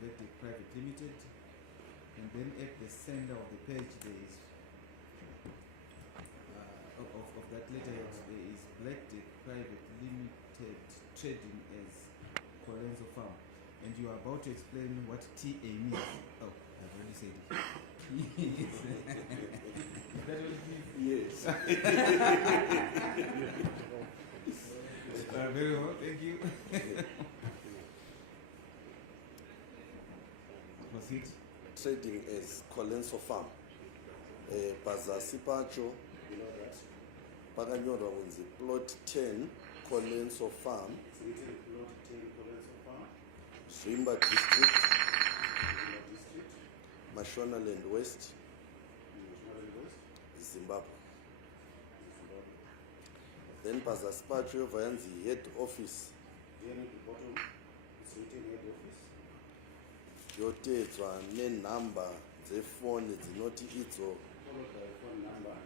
Blackdeck Private Limited, and then at the center of the page there is of that letterhead there is Blackdeck Private Limited trading as Colenso Farm, and you are about to explain what TA means. Oh, I've already said it. Yes. Is that what it means? Yes. Very well, thank you. Proceed. Trading as Colenso Farm. Pazasi pacho pakanyorwa kunzi plot 10 Colenso Farm, Zwimba District, Mashonaland West, Zimbabwe. Then pazasi pacho yobva yanzi head office. Then at the bottom, it's written head office. Yoteedzwa nenhamba dzefoni dzinoti idzo Followed by phone number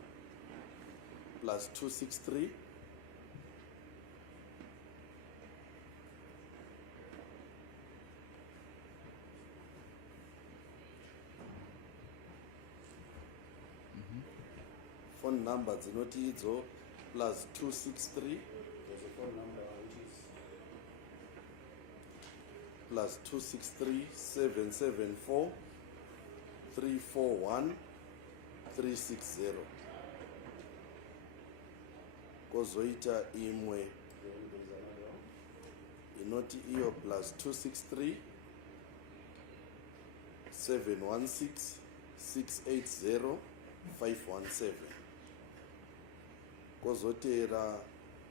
plus 263 phone number dzinoti idzo plus 263 there's a phone number which is plus 263 774 341 360. Kozoita imwe then there's another one. inoti iyo plus 263 716 680 517. Kozotera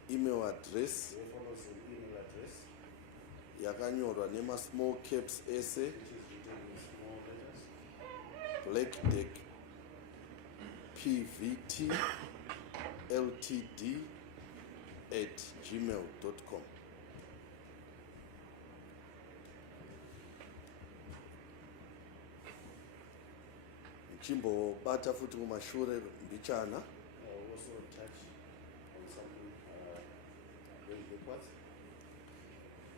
email address There follows an email address yakanyorwa nema small caps ese which is written in small letters. Blackdeck PVT Ltd @gmail.com. Chimbobata futi mumashure mbichana Also touch on something going backwards.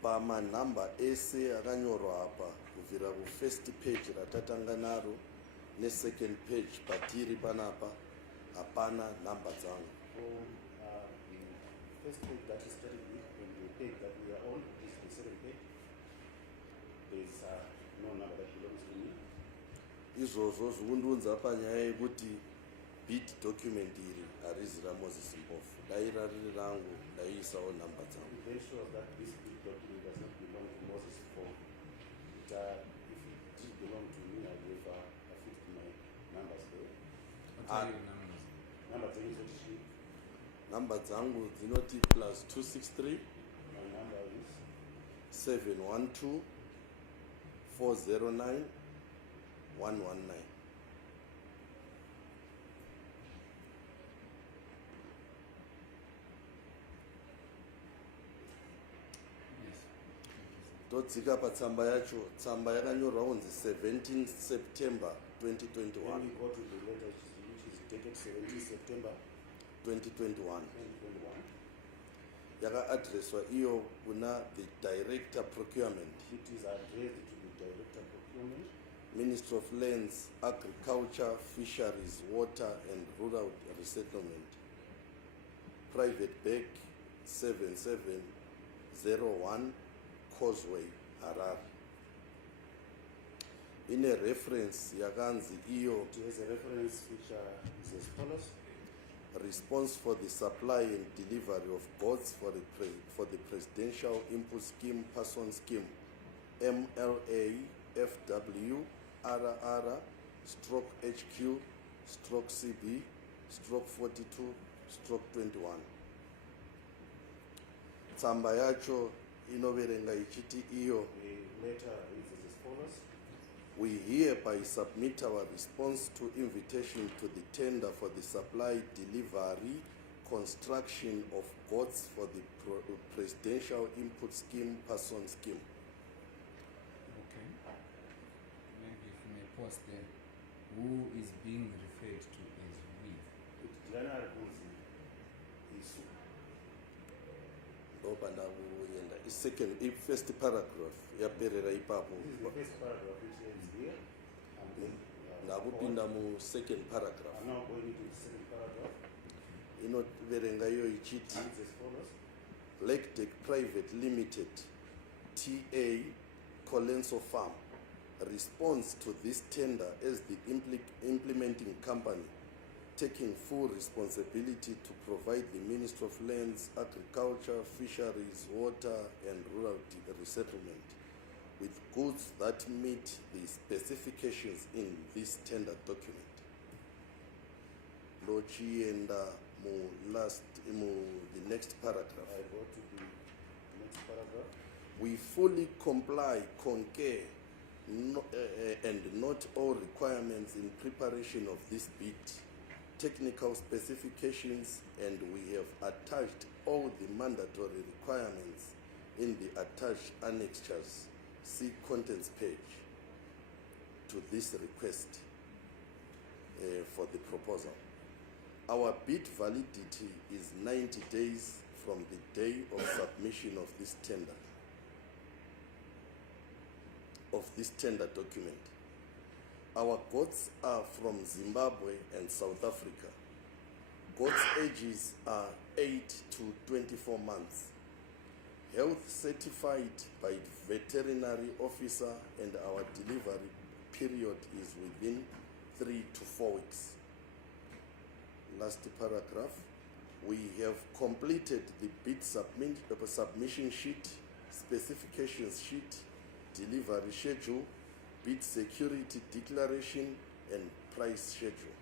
pamanhamba ese akanyorwa apa kubvira kufirst page ratatanga naro nesecond page patiri panapa hapana nhamba dzangu. For the first page that is starting with and the page that we are on, is the second page. There's no number that belongs to me. Izvozvo zvikundiudza panyaya yekuti bid document iri harizi raMoses Mpofu. Dai rari rangu ndaiisawo nhamba dzangu. It then shows that this big document does not belong to Moses Form. If it did belong to me, I would have fixed my numbers there. What are your numbers? Number 10 is what she, Nhamba dzangu dzinoti plus 263 my number is 712 409 119. Yes. Todzika patsamba yacho, tsamba yakanyorwa kunzi 17 September 2021. when we go to the letter which is dated 17 September 2021. 2021, Yaka-addresswa iyo kuna the director procurement, it is addressed to the Director Procurement, Ministry of Lands, Agriculture, Fisheries, Water and Rural Resettlement, Private Bank 7701 Causeway, Harare. In a reference yakanzi iyo it has a reference which is as follows. response for the supply and delivery of goods for the Presidential Input Scheme Person Scheme MLA FW RR stroke HQ stroke CB stroke 42 stroke 21. Tsamba yacho inoverenga ichiti iyo The letter is as follows. we hereby submit our response to invitation to the tender for the supply, delivery, construction of goods for the Presidential Input Scheme Person Scheme. Okay. Maybe if you may pause there. Who is being referred to as we? It generally is Ndo ndobva ndakuenda first paragraph yaperera ipapo This is the first paragraph which ends here, and then ndakupinda second paragraph I'm now going into the second paragraph. inoverenga iyo ichiti And it's as follows. Blackdeck Private Limited TA Colenso Farm responds to this tender as the implementing company, taking full responsibility to provide the Ministry of Lands, Agriculture, Fisheries, Water and Rural Resettlement with goods that meet the specifications in this tender document. Lochienda the next paragraph. I go to the next paragraph. We fully comply, concur, and note all requirements in preparation of this bid, technical specifications, and we have attached all the mandatory requirements in the attached annexures. See contents page to this request for the proposal. Our bid validity is 90 days from the day of submission of this tender document. Our goats are from Zimbabwe and South Africa. Goats' ages are 8 to 24 months. Health certified by veterinary officer, and our delivery period is within 3 to 4 weeks. Last paragraph. We have completed the bid submission sheet, specifications sheet, delivery schedule, bid security declaration, and price schedule.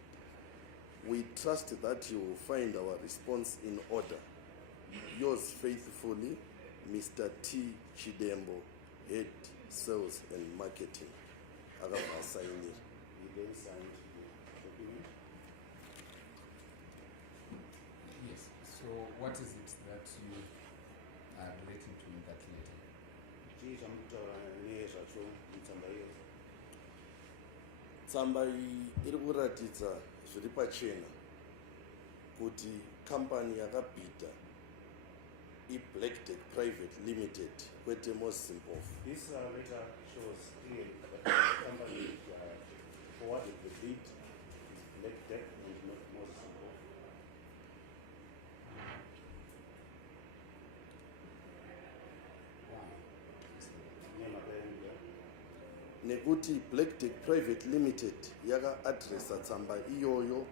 We trust that you will find our response in order. Yours faithfully, Mr. T. Chidembo, Head Sales and Marketing. Agava signing. He then signed the document. Yes. So what is it that you are relating to in that letter? Chii chamutaura nezvacho mutsamba iyoyo. Tsamba iyi iri kuratidza zviri pachena kuti kambani yakabhidha iBlackdeck Private Limited kwete Mpofu. This letter shows clearly that the company forwarded the bid to Blackdeck and not Mpofu. Nekuti Blackdeck Private Limited yaka-adressa tsamba iyoyo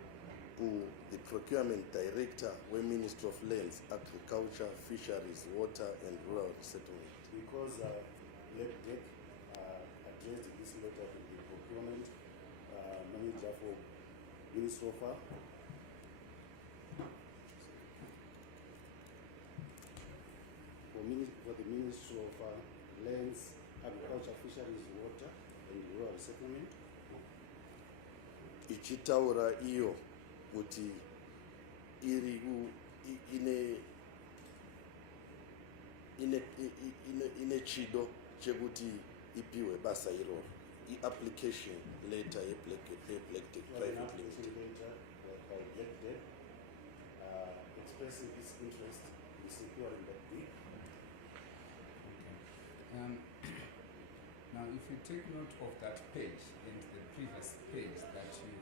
ku the procurement director we-Ministry of Lands, Agriculture, Fisheries, Water and Rural Settlement. Because Blackdeck addressed this letter to the procurement manager for Ministry of for the Ministry of Lands, Agriculture, Fisheries, Water and Rural Settlement. Ichitaura iyo kuti iri ine chido chekuti ipiwe basa iroro. I-application letter ye-Blackdeck Private Limited. Letter by Blackdeck expressing its interest in securing that bid. Okay. Now, if you take note of that page and the previous page that you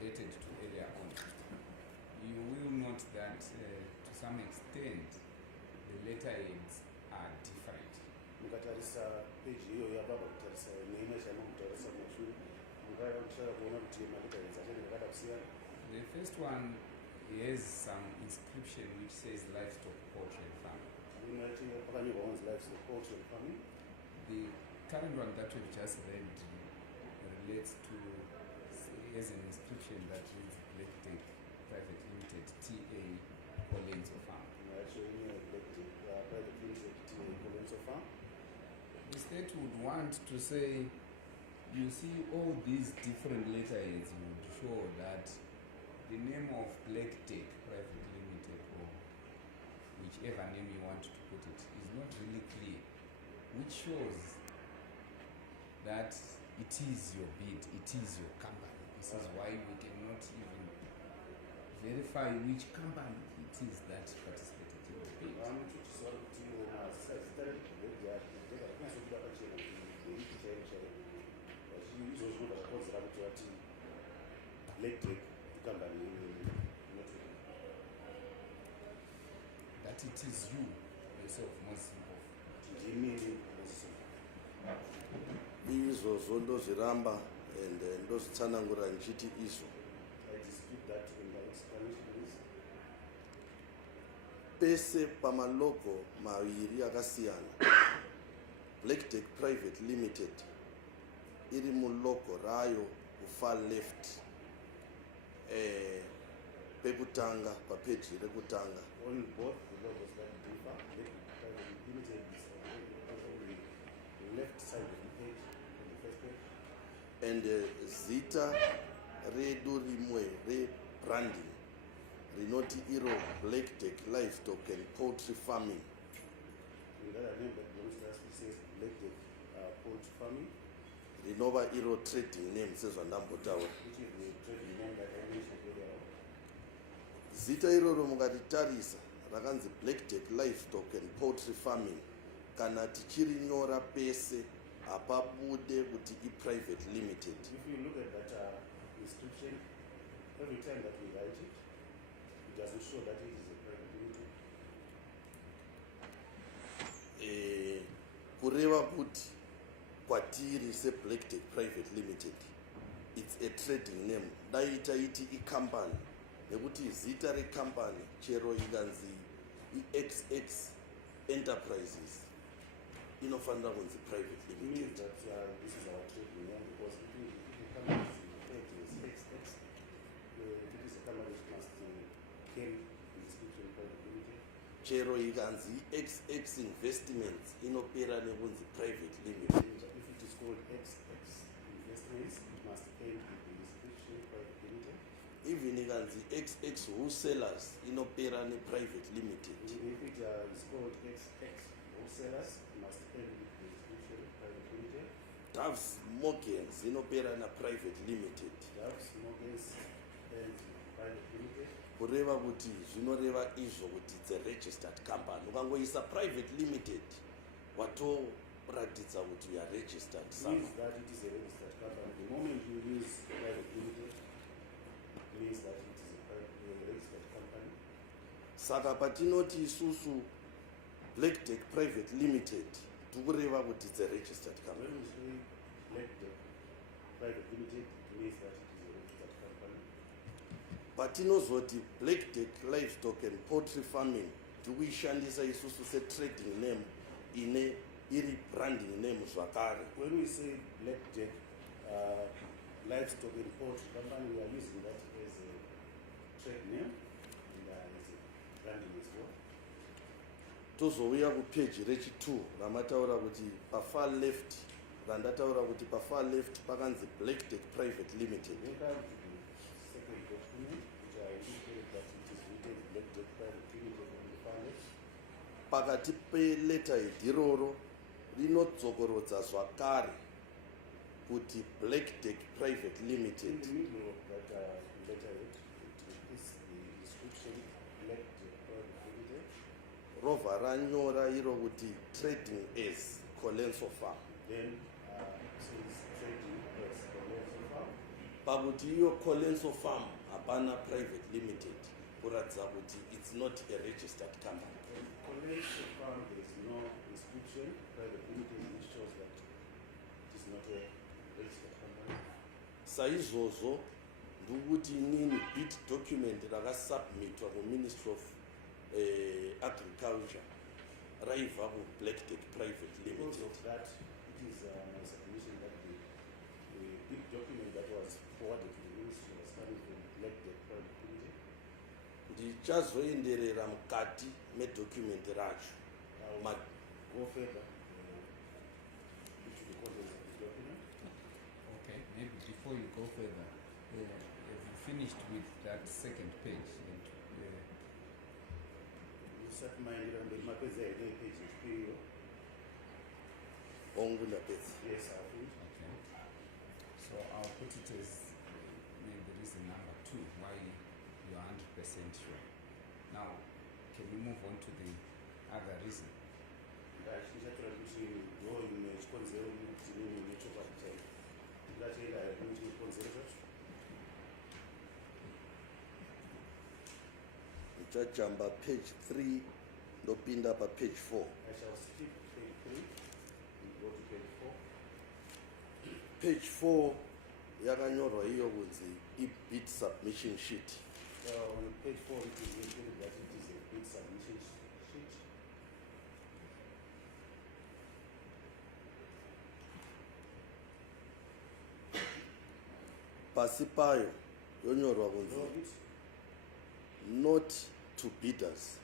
related to earlier on, you will note that to some extent the letterheads are different. Mukatarisa page iyoyo ababa kutarisa neina chamukutarisa kumashure mukatarisa kuona kuti maletterheads achange akada kusiyana. The first one has some inscription which says livestock poultry farm. Pakanyorwa kunzi livestock poultry farming. The current one that we've just read relates to, has an inscription that reads Blackdeck Private Limited TA Colenso Farm. The state would want to say, you see, all these different letterheads would show that the name of Blackdeck Private Limited, or whichever name you want to put it, is not really clear, which shows that it is your bid, it is your company. This is why we cannot even verify which company it is that participated in the bid. kunyaso kuda pachena kuti chairo chairo izvo zvinobva zvakonzera kuti vati electric ikambani inoteka that it is you yourself Moses Mpofu. ndimini Moses izvozvo ndozviramba and ndozvitsanangura ndichiti izvo I dispute that in my explanation is pese pamaloko maviri akasiyana blackdeck private limited iri muloko rayo kufar left pekutanga papeji rekutanga on both the logos that differ. Limited is on the left side of the page, on the first page. and zita redu rimwe rebranding rinoti iro blackdeck livestock and poultry farming The other name that belongs to us which says Blackdeck Poultry Farming, rinova iro trading name sezvandambotaura which is the trading name that I mentioned earlier on. zita iroro mukaritarisa rakanzi blackdeck livestock and poultry farming kana tichirinyora pese hapabude kuti iprivate limited If you look at that inscription, every time that we write it, it doesn't show that it is a private limited. kureva kuti kwatiri seblackdeck private limited it's a trading name dai taiti ikampani nekuti zita rekampani chero ikanzi ixx enterprises inofanira kunzi private It means limited that this is our trading name because if the company is XX, if it is a company which must carry the inscription private limited. chero ikanzi xx investments inopera nekunzi private limited If it is called XX Investments, it must end with the inscription private limited. even ikanzi xx wholesalers inopera neprivate limited If it is called XX Wholesalers, it must end with the inscription private limited. Doves Morgans inopera naprivate limited Doves Morgans and private limited. kureva kuti zvinoreva izvo kuti it's a registered company ukangoisa private limited watoratidza kuti you are registered Means somewhere. that it is a registered company. The moment you use private limited, it means that it is a registered company. saka patinoti isusu blackdeck private limited tikureva kuti it's a registered When company we say let the private limited, it means that it is a registered company. patinozoti blackdeck livestock and poultry farming tikuishandisa isusu setrading name ine iri branding name zvakare When we say Blackjack livestock and poultry company, we are using that as a trade name and as a branding as well. tozouya kupeji rechi2 ramataura kuti pafar left randataura kuti pafar left pakanzi blackdeck private limited Then come to the second document, which I indicated that it is written Blackjack private limited on the far left. pakati peleta iroro rinodzokorodza zvakare kuti blackdeck private In limited the middle of that letterhead, it is the description Blackjack private limited. robva ranyora iro kuti trading as colenso farm Then it says trading as the local farm. pakuti iyo colenso farm hapana private limited kuratidza kuti it's not a registered company Collection farm, there is no inscription, private limited, which shows that it is not a registered company. saizvozvo ndikuti inini bit document rakasubmitwa kuministry of agriculture raibva kublackdeck private Because limited of that, it is my submission that the big document that was forwarded to the ministry was coming from Blackjack private limited. ndichazoenderera mukati medocument racho I'll Ma- go further into the contents of the document. Okay, maybe before you go further, have you finished with that second page? You set my mapezi aine page yechipiriwo. ongu ndapedza Yes, I finished. Okay. So I'll put it as maybe reason number 2 why you are 100% sure. Now, can we move on to the other reason? Chichatora kuti ndo imwe chikonzero kuti nini nechokwadi chaicho. Ndingachaenda kuti chikonzero chacho. Uchajamba page 3 ndopinda pa page 4. I shall skip page 3 and go to page 4. Page 4 yakanyorwa iyo kunzi i-bid submission sheet. On page 4 it is indicated that it is a bid submission sheet. Pasi payo yonyorwa kunzi Below it, not to bidders.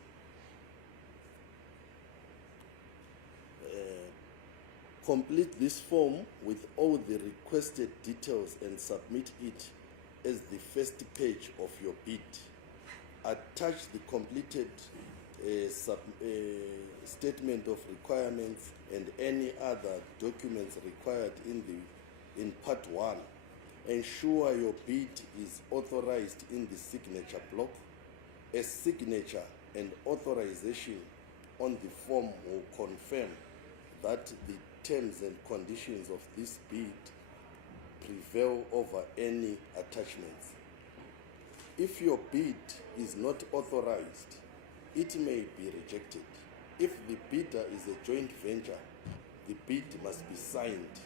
Complete this form with all the requested details and submit it as the first page of your bid. Attach the completed statement of requirements and any other documents required in part 1. Ensure your bid is authorized in the signature block. A signature and authorization on the form will confirm that the terms and conditions of this bid prevail over any attachments. If your bid is not authorized, it may be rejected. If the bidder is a joint venture, the bid must be signed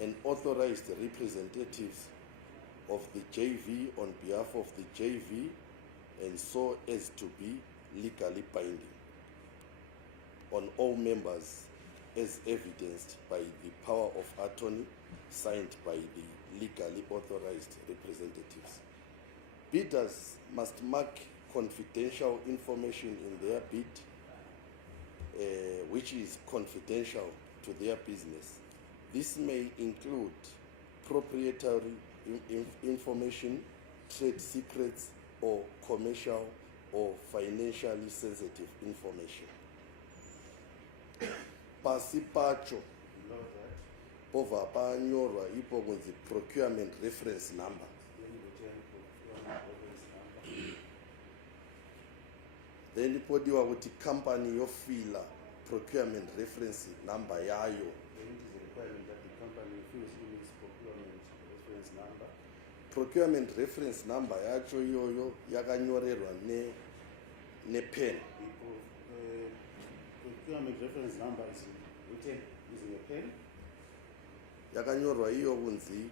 and authorized representatives of the JV on behalf of the JV and so as to be legally binding on all members as evidenced by the power of attorney signed by the legally authorized representatives. Bidders must mark confidential information in their bid, which is confidential to their business. This may include proprietary information, trade secrets, or commercial or financially sensitive information. Pasi pacho below that, pova panyorwa ipo kunzi procurement reference number. then you return procurement reference number. Then podiwa kuti company yofila procurement reference number yayo. Then it is a requirement that the company fills in its procurement reference number. Procurement reference number yacho iyoyo yakanyorerwa ne pen. The procurement reference number is written using a pen. Yakanyorwa iyo kunzi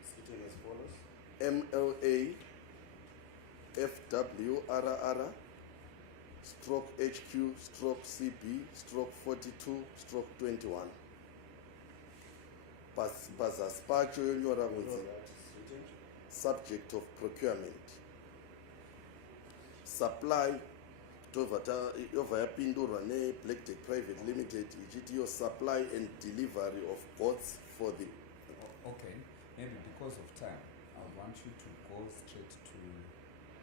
It's written as follows. MLA FWRR stroke HQ stroke CB stroke 42 stroke 21. Pazasi pacho yonyora Below kunzi that is written subject of procurement. Supply yova yapindurwa ne-Black Tech Private Limited ichiti yo supply and delivery of goods for the Okay, maybe because of time, I want you to go straight to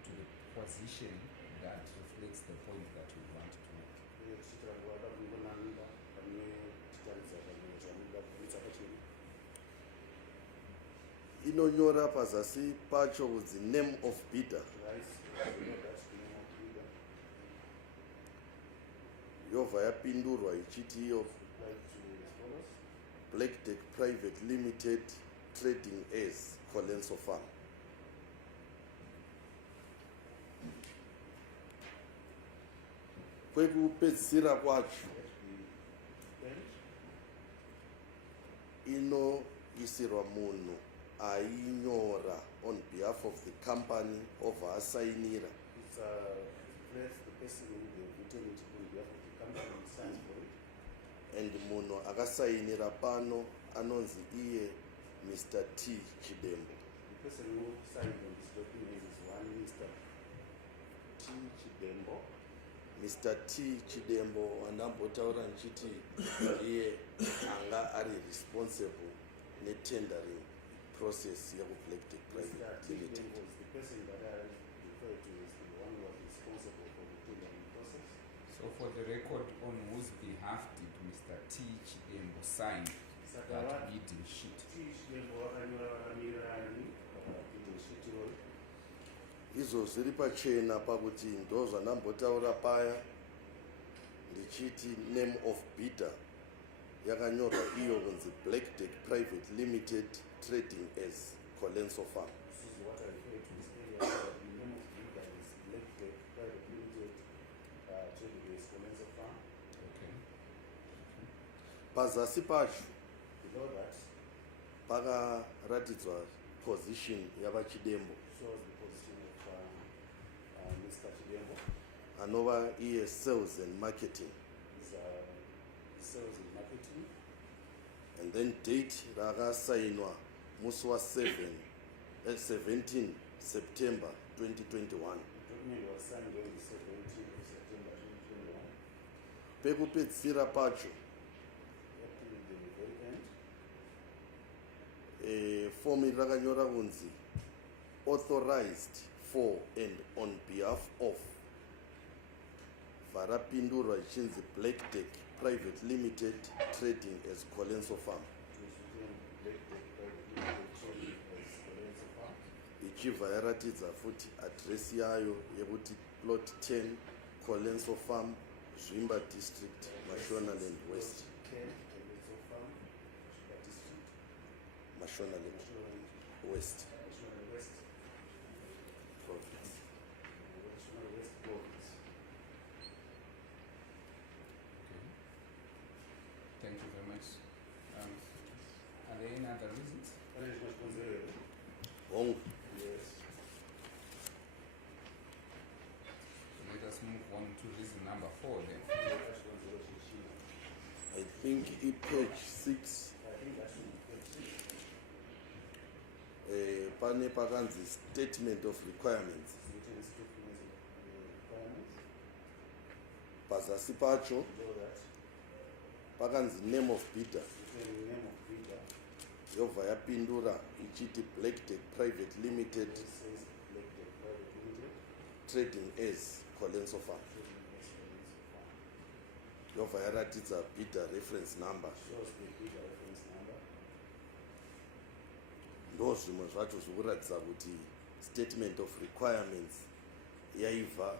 the position that reflects the point that you want to make. chichirangwa kungonanga pane chitaridza pane zvamunoda kubvunza pachiri. inonyora pazasi pacho kunzi name of bidder. Rice, below that name of bidder. Yova yapindurwa ichiti iyo Applied to as follows. Black Tech Private Limited trading as Colenso Farm. Kwekupedzisira kwacho Then inoisirwa munhu ainyora on behalf of the company over asainira it's the person who they've written it on behalf of the company and signs for it. and munhu akasainira pano anonzi iye Mr. T Chidembo. The person who signed on this document is one Mr. T. Chimombe. Mr. T Chidembo andambotaura nchiti iye anga ari responsible netendering process yaku-Black Tech Private Mr. T. Limited. Chimombe was the person that I referred to as the one who was responsible for the tendering process. So for the record, on whose behalf did Mr. T. Chimombe sign that bidding sheet? T. Chimombe wakanyora vakamirani bidding sheet iyoyo. Izvo zviri pachena pakuti ndo zvandambotaura paya ndichiti name of bidder yakanyorwa iyo kunzi Black Deck Private Limited trading as Colenso Farm. This is what I refer to this area. The name of the bidder is Black Deck Private Limited, trading as Colenso Farm. Okay. Pazasi pacho Below that pakaratidzwa position yavachidembo shows the position of Mr. Chimombe. anova iye sales and marketing, Is sales and marketing. and then date rakasainwa musi wa 17 September 2021. The document was signed on the 17th of September 2021. Pekupedzisira pacho Up to the very end, fomi rakanyora kunzi authorized for and on behalf of, varapindurwa ichinzi Black Deck Private Limited trading as Colenso Farm, to retain Black Deck Private Limited trading as Colenso Farm. ichibva yaratidza futi adresi yayo yekuti plot 10 Colenso Farm, Zvimba District, Mashonaland West. 10 Colenso Farm, Shika District, Mashonaland National West West, Province. National West Province. Okay. Thank you very much. Are there any other reasons? Management considered. Wrong. Yes. Let us move on to reason number 4 then. I think page 6 I think that should be page 6. pane pakanzi statement of requirements. Written statements of requirements. Pazasi pacho Below that, pakanzi name of bidder, written name of bidder. yobva yapindura ichiti Black Deck Private Limited It says Black Deck Private Limited, trading as Colenso Farm. trading as Colenso Farm. Yobva yaratidza bidder reference number. Shows the bidder reference number. Ndo zvimwe zvacho zvikuratidza kuti statement of requirements yaibva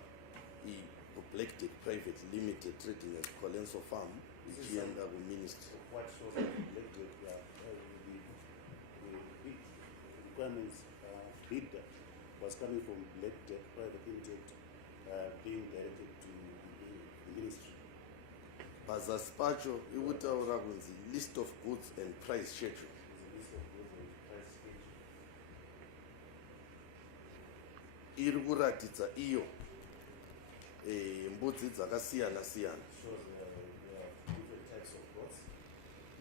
Black Deck Private Limited trading as Colenso Farm ichienda kuministry. What shows that Black Deck, the requirements bidder was coming from Black Deck Private Limited, being directed to the ministry. Pazasi pacho ikutaura kunzi list of goods and price schedule. There's a list of goods and price schedule. Iri kuratidza iyo mbudzi dzakasiyana siyana, Shows there are different types of gods.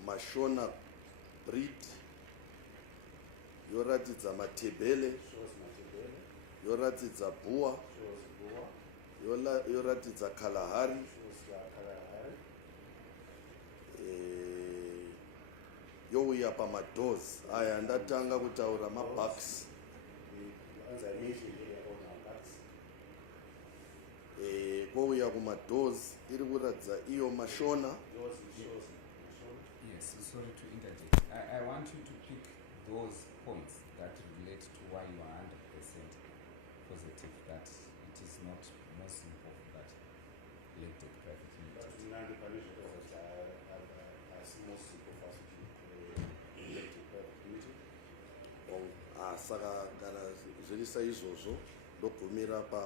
Mashona breed, yoratidza matebele, Shows Matebele, yoratidza bhuwa, shows Boa, yoratidza kalahari, shows Kalahari, youya pamadoors aya ndatanga kutaura mabucks. the ones I mentioned earlier on our backs. Kouya kumadoors iri kuratidza iyo mashona, Yours shows Mashona. Yes, sorry to interject. I want you to pick those points that relate to why you are 100% positive that it is not more simple that Black Deck Private But Limited. none of the financial products are small simple fast food electric private limited. saka kana zviri saizvozvo ndogumira pa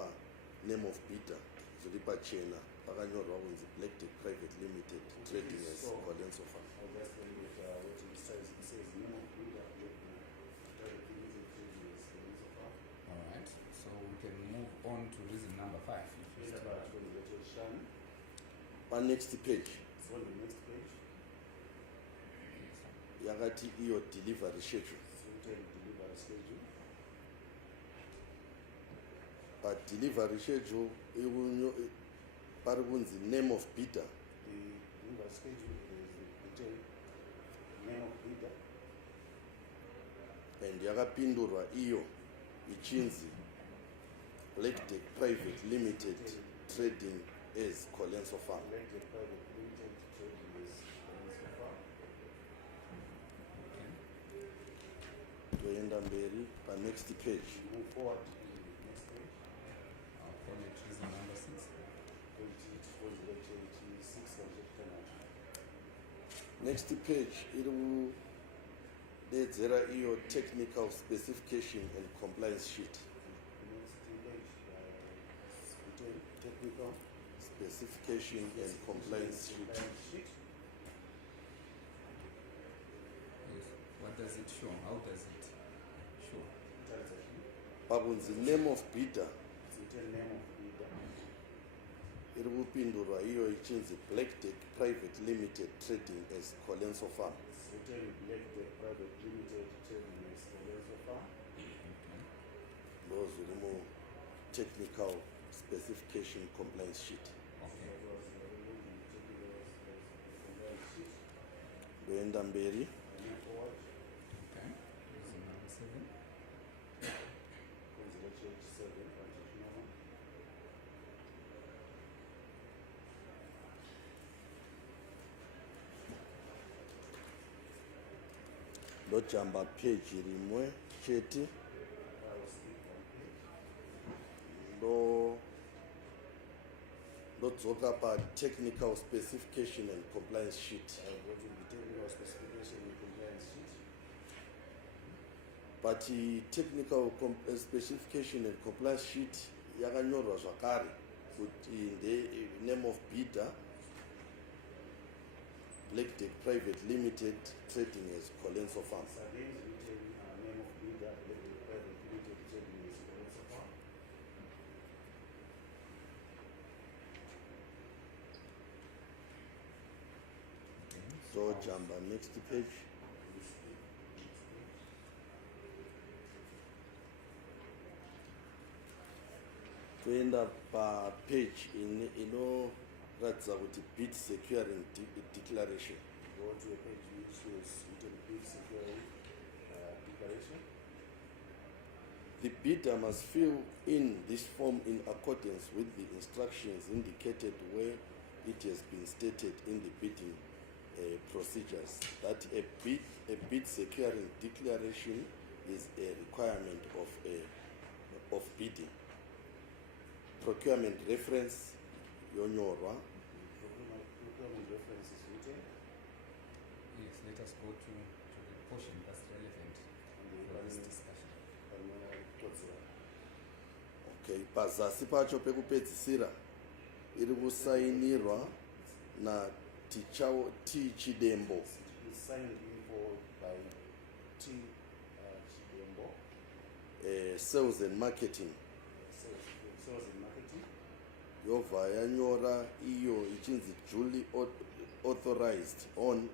name of bidder zviri pachena pakanyorwa kunzi Black Deck Private Limited trading as Colenso Farm. I'll just tell you what it says. It says name of bidder, private limited trading as Colenso Farm. All right, so we can move on to reason number 5. If you It's still about Related Shan. Pa next page It's on the next page. yakati iyo delivery schedule. It's written delivery schedule. Pa delivery schedule pari kunzi name of bidder, The delivery schedule is written name of bidder. and yakapindurwa iyo ichinzi Black Deck Private Limited trading as Colenso Farm. Black Deck Private Limited trading as Colenso Farm. Toenda mberi pa next page Move forward to the next page. I'll call it reason number 6. Which is related to Next page iri kudedzera iyo technical specification and compliance sheet. Next page, written technical Specification and compliance sheet. sheet. Yes. What does it show? How does it show? Pakunzi name of bidder It's written name of bidder. iri kupindurwa iyo ichinzi Blackdeck Private Limited Trading as Colenso Farm. It's written Blackdeck Private Limited Trading as Colenso Farm. Those zviri mu technical specification compliance sheet. Okay. That was the technical compliance sheet. Ndoenda mberi. And then forward, Okay. This is number 7. consider change 7, transaction number. Ndojamba page rimwe chete I will skip one page. ndodzoka technical specification and compliance sheet. I will go to the technical specification and compliance sheet. But technical specification and compliance sheet yakanyorwa zvakare kuti name of bidder Blackdeck Private Limited Trading as Colenso Farm. It's again written name of bidder, Blackdeck Private Limited Trading as Colenso Farm. Okay. So jamba next page. We skip next page. Toenda page inoratidza kuti bid securing declaration. Go to a page which is written bid securing declaration. The bidder must fill in this form in accordance with the instructions indicated where it has been stated in the bidding procedures that a bid securing declaration is a requirement of bidding. Procurement reference yonyorwa. Procurement reference is written. Yes, let us go to the portion that's relevant for this discussion. Okay, pazasi pacho pekupedzisira iri kusainirwa na T Chidembo. It's signed in for by T Chimombe, Sales and marketing. sales and marketing. Yobva yanyora iyo ichinzi duly authorized on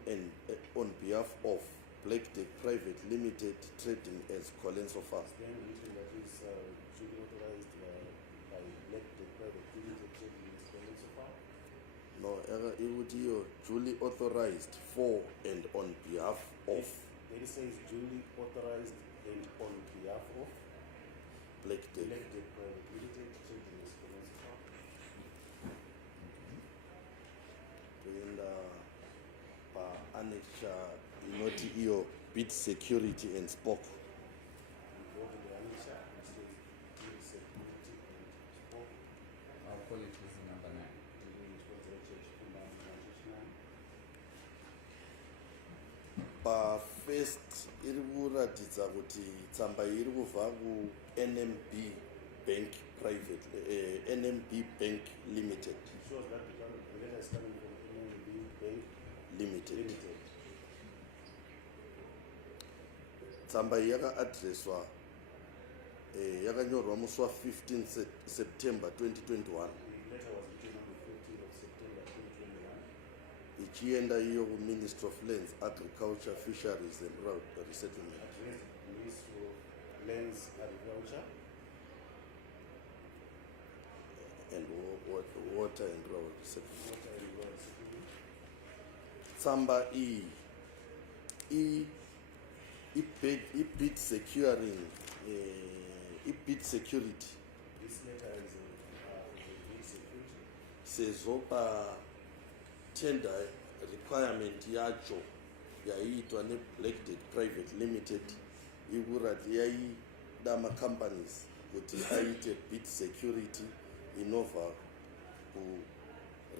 behalf of Blackdeck Private Limited Trading as Colenso Farm. Then written that is duly authorized by Blackdeck Private Limited Trading as Colenso Farm. No, ikuti iyo duly authorized for and on behalf of Then it says duly authorized and on behalf of Blackdeck. Blackdeck Private Limited Trading as Colenso Farm. Toenda pa-annexa inoti iyo bid security and spoke. We go to the annexa which says duly security and spoke. I'll call it as number 9. Pa-first iri kuratidza kuti tsamba iri kubva ku-NMB Bank Private, NMB Bank Limited. It shows that the letter is coming from NMB Bank Limited. Limited. Tsamba iyi yaka-adreswa yakanyorwa musi wa-15 September 2021 The letter was written on the 15th of September 2021. ichienda iyo ku-Ministry of Lands, Agriculture, Fisheries and Rural Resettlement. Addressed Ministry of Lands, Agriculture, And water and rural resettlement. Water and Rural Resettlement. Tsamba i-bid securing i-bid security This letter is a bid security. sezvo pa-tender requirement yacho yaiitwa ne-Blackdeck Private Limited ikurati yaida ma-companies kuti aite bid security inobva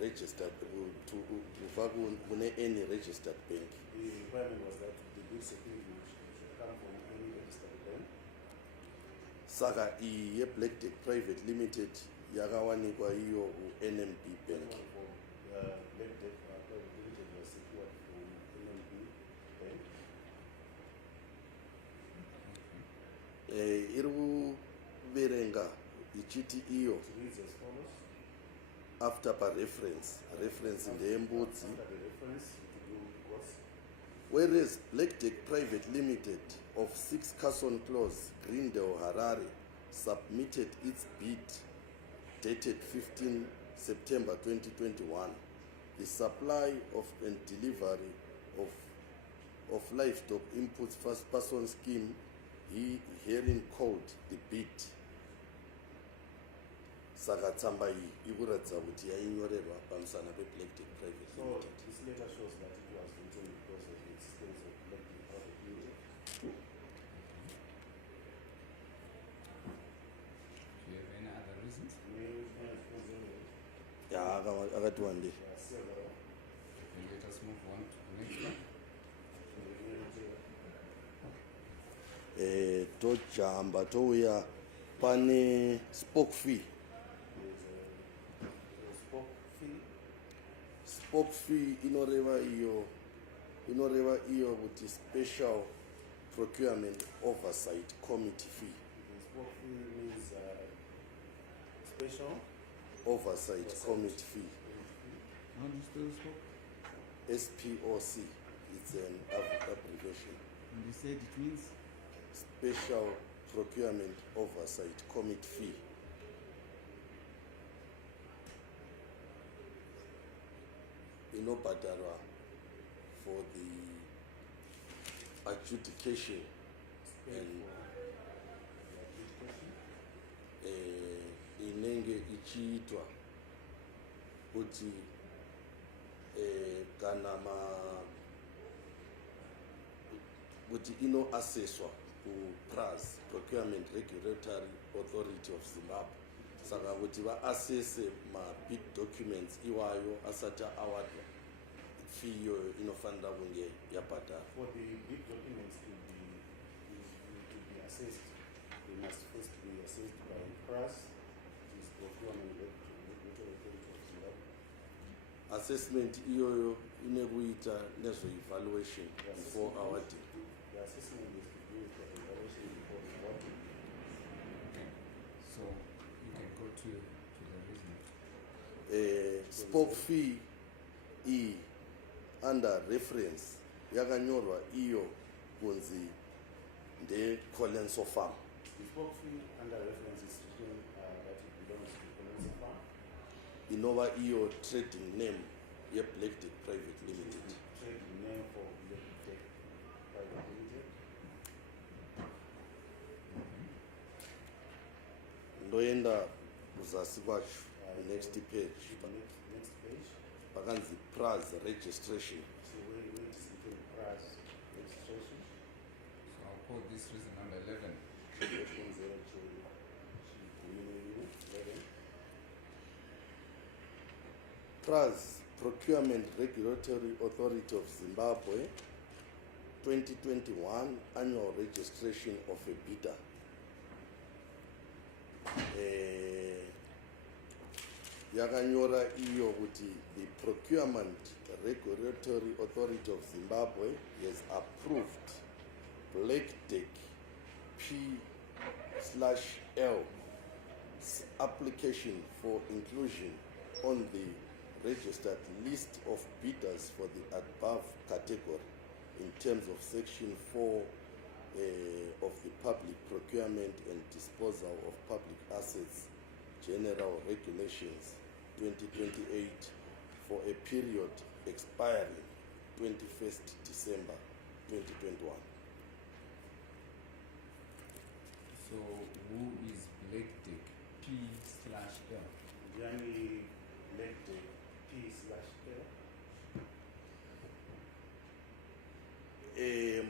registered any registered bank. The requirement was that the bid security should come from any registered bank. Saka iyi Black Tech Private Limited yakawanikwa iyo NMB That Bank. one for Black Tech Private Limited was secured from NMB Bank. Iri kuverenga ichiti iyo It reads as follows. after per reference ndeyembudzi. After the reference, it will do goes. Whereas Black Tech Private Limited of 6 Carson Close, Greendale, Harare, submitted its bid dated 15 September 2021. The supply of and delivery of livestock inputs first person scheme, herein called the bid. Saka tsamba iyi ikuratidza kuti yainyorerwa pamusana peBlack Tech Private So Limited. this letter shows that it was written because of the existence of Black Tech Private Limited. Do you have any other reasons? Yeah, akati wande. There are several. Okay, let us move on to the next one. Tojamba touya pane spoke fee. There's a spoke fee. Spoke fee inoreva iyo kuti special procurement oversight committee fee. The spoke fee means special Oversight committee fee. How do you spell spoke? SPOC. It's an abbreviation. And you said it means Special procurement oversight committee fee. Inobhatarwa for the adjudication paid and for the adjudication. inenge ichiitwa kuti kana kuti inoaseswa kuPRAZ, Procurement Regulatory Authority of Zimbabwe. Saka kuti vaasese mabid documents iwayo asati awadwa fee iyoyo inofanira kunge yabhadharwa. For the bid documents to be assessed, they must first be assessed by PRAZ, which is Procurement Regulatory Authority of Zimbabwe. Assessment iyoyo inekuita nezveevaluation before awarding. The assessment is to do with the evaluation before the awarding. Okay, so you can go to the reasons. Spoke fee iyi under reference yakanyorwa iyo kunzi ndeColenso Farm. The spoke fee under reference is written that it belongs to Colenso Farm. Inova iyo trading name yeBlack Tech Private Limited. Trade name for Black Tech Private Limited. Ndoenda kuzasi kwacho next page The next page. pakanzi PRAZ registration. So where it is written PRAZ registration. So I'll call this reason number 11. PRAZ, Procurement Regulatory Authority of Zimbabwe, 2021 annual registration of a bidder. Yakanyora iyo kuti the Procurement Regulatory Authority of Zimbabwe has approved Black Tech P/L application for inclusion on the registered list of bidders for the above category in terms of section 4 of the Public Procurement and Disposal of Public Assets General Regulations 2028 for a period expiring 21st December 2021. So who is Black Tech P/L? Yani Black Tech P/L.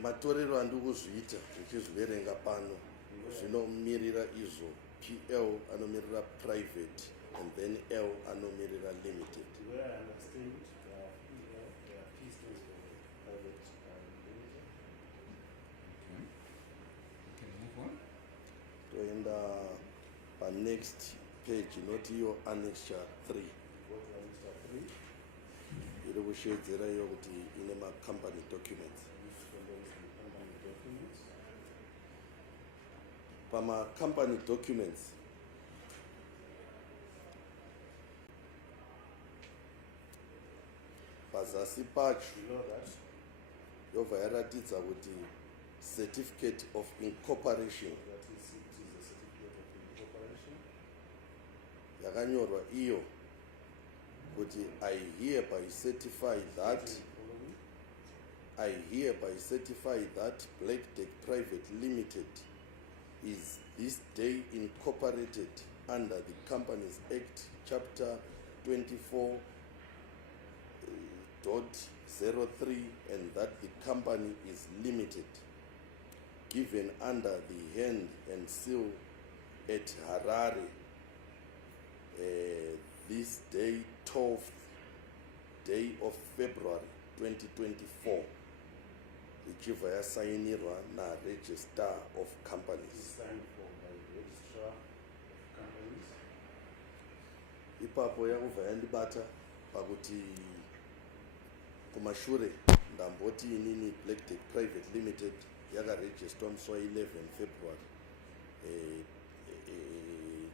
Matorero andikuzviita ndichizviverenga pano zvinomirira izvo. PL anomirira private and then L anomirira limited. The way I next page, not your annexure 3. Go to Annexure 3. Iri kushedzera iyo kuti ine ma-company documents. This contains the company documents. Pama-company documents, pazasi pacho Below that, yobva yaratidza kuti certificate of incorporation that is, it is a certificate of incorporation. yakanyorwa iyo kuti I hereby certify that Following. I hereby certify that Black Deck Private Limited is this day incorporated under the Companies Act Chapter 24.03 and that the company is limited, given under the hand and seal at Harare this day, 12th day of February 2024. Ichibva yasainirwa na Register of It is Companies. signed for by the Registrar of Companies. Ipapo yakubva yandibata pakuti kumashure ndamboti inini Black Deck Private Limited yakarejistwa musi wa11 February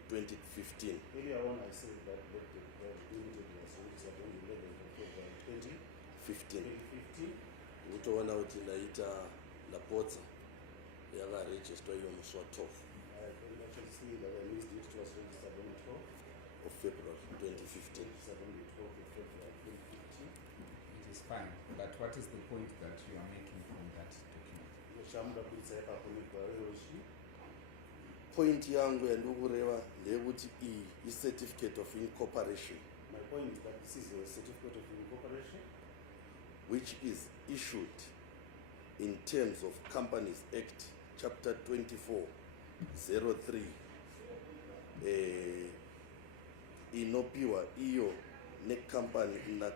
2015. Earlier on, I said that Black Deck Private Limited was registered on the 11th of February 15. 2015. Utoona kuti naita lapotsa yakarejistwa iyo musi wa 12 I can actually see that I missed it. It was registered on the 12th. of February 2015. Registered on the 12th of February 2015. It is fine, but what is the point that you are making from that document? Chamuda kuitsa ipapo negwariroshi. Point yangu yandikureva ndeyekuti iyi i-certificate of incorporation My point is that this is a certificate of incorporation which is issued in terms of Companies Act Chapter 24.03 inopiwa iyo necompany na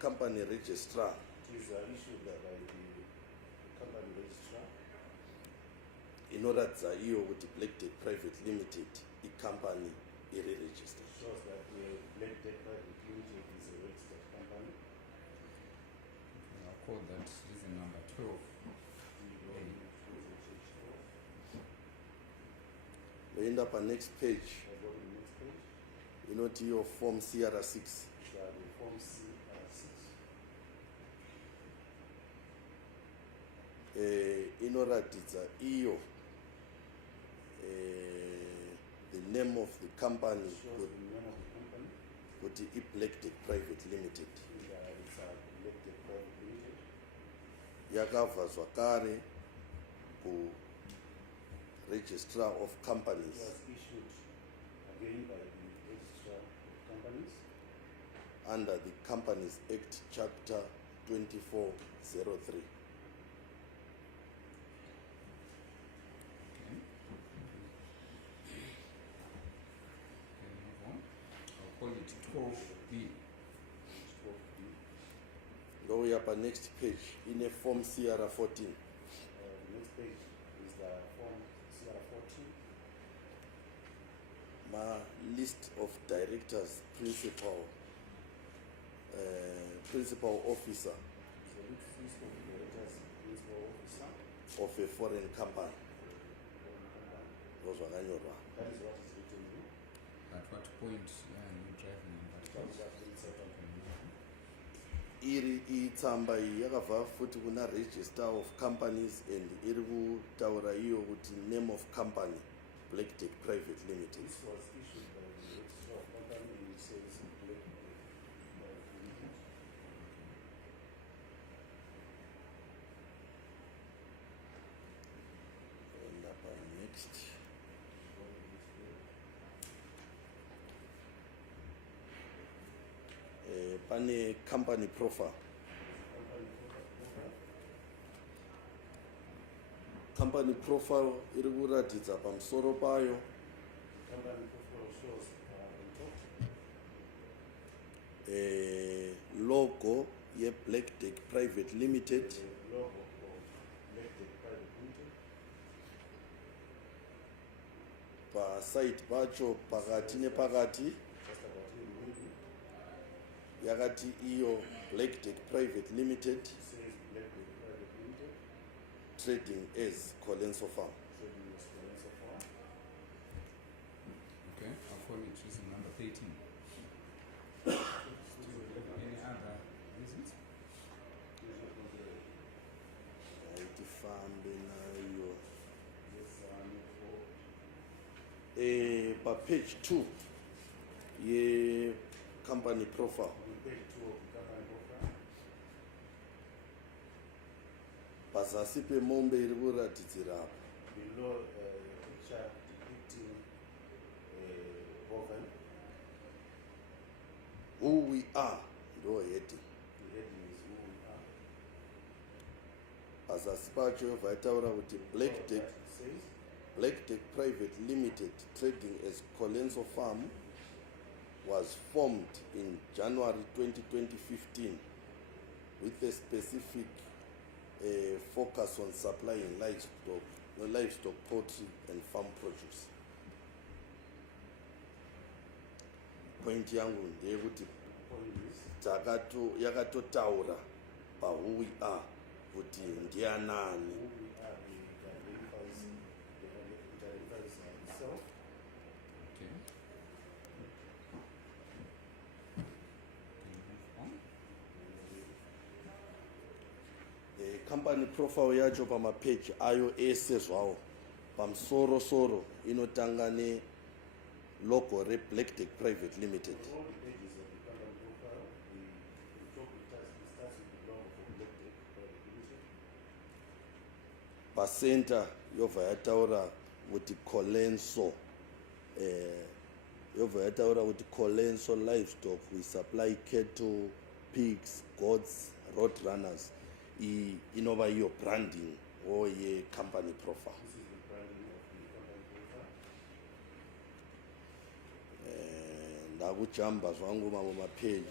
company registrar it is issued by the company registrar. inoratidza iyo kuti Black Deck Private Limited icompany iri registered. Shows that the Black Deck Private Limited is a registered company. I'll call that reason number 12. Loenda pa next page I go to the next page. inoti iyo form CR6 The Form CR6. inoratidza iyo the name of the company Shows the name of the company. kuti i-Black Deck Private Limited. It's a Black Deck Private Limited. Yakabva zvakare ku-registrar of It companies was issued again by the registrar of companies under the Companies Act Chapter 24.03. Okay. Can we move on? I'll call it 12B. 12B. Ndouya pa next page ine form CR14 The next page is the Form CR14. ma list of directors, principal officer It's a list of directors, principal officer of a foreign company. of the company. Ndozvakanyorwa. That is what is written here. At what point are you driving on that That is page? what is set up. Iri itsamba iyi yakabva futi kuna register of companies and iri kutaura iyo kuti name of company Black Deck Private Limited. This was issued by the registrar of company and it says Black Deck Private Limited. And apa next pane company profile. Company profile iri kuratidza pamusoro payo Company profile shows on top logo ye Black Deck Private Limited the logo of Black Deck Private Limited. paside pacho pakati nepakati just about in the middle, yakati iyo Black Tech Private Limited it says Black Tech Private Limited, trading as Colenso Farm. trading as Colenso Farm. Okay, I'll call it reason number 13. Any other reasons? Aitifambe nayo. Yes, for Pa page 2 ye company profile. on page 2 of the company profile, Pazasi pemombe iri kuratidzira apa. below a picture depicting oven, Who we are ndo heading. the heading is who we are. Pazasi pacho vaitaura kuti Black Tech It says Black Tech Private Limited trading as Colenso Farm was formed in January 2015 with a specific focus on supplying livestock, poultry and farm produce. Point yangu ndeyekuti point is yakatotaura pa who we are kuti ndianani. who we are, it identifies itself. Okay. Can we move on? Company profile yacho pamapage ayo ese zvawo pamusoro inotanga ne logo reBlack Tech Private Limited. All the pages of the company profile, the top it starts with the logo for Black Tech Private Limited. Pacenter yobva yataura kuti Colenso yobva yataura kuti Colenso livestock, we supply cattle, pigs, goats, road runners. Inova iyo branding or ye company profile. This is the branding of the company profile. Ndakujamba zvangu mamwe mapage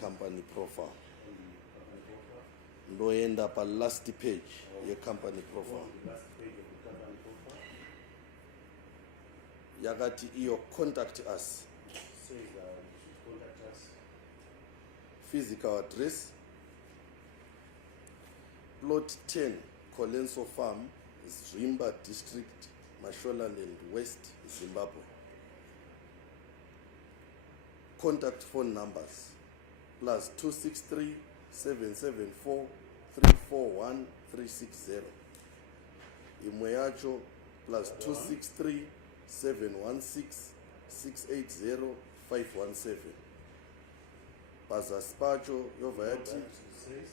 company profile. On the company profile. Ndoenda pa last page ye company profile. On the last page of the company profile, Yakati iyo contact us. says that you should contact us. Physical address plot 10 Colenso Farm, Zwimba District, Mashonaland West, Zimbabwe. Contact phone numbers plus 263 774 341 360. Imwe yacho plus 263 716 680 517. Pazasi pacho yobva yati It says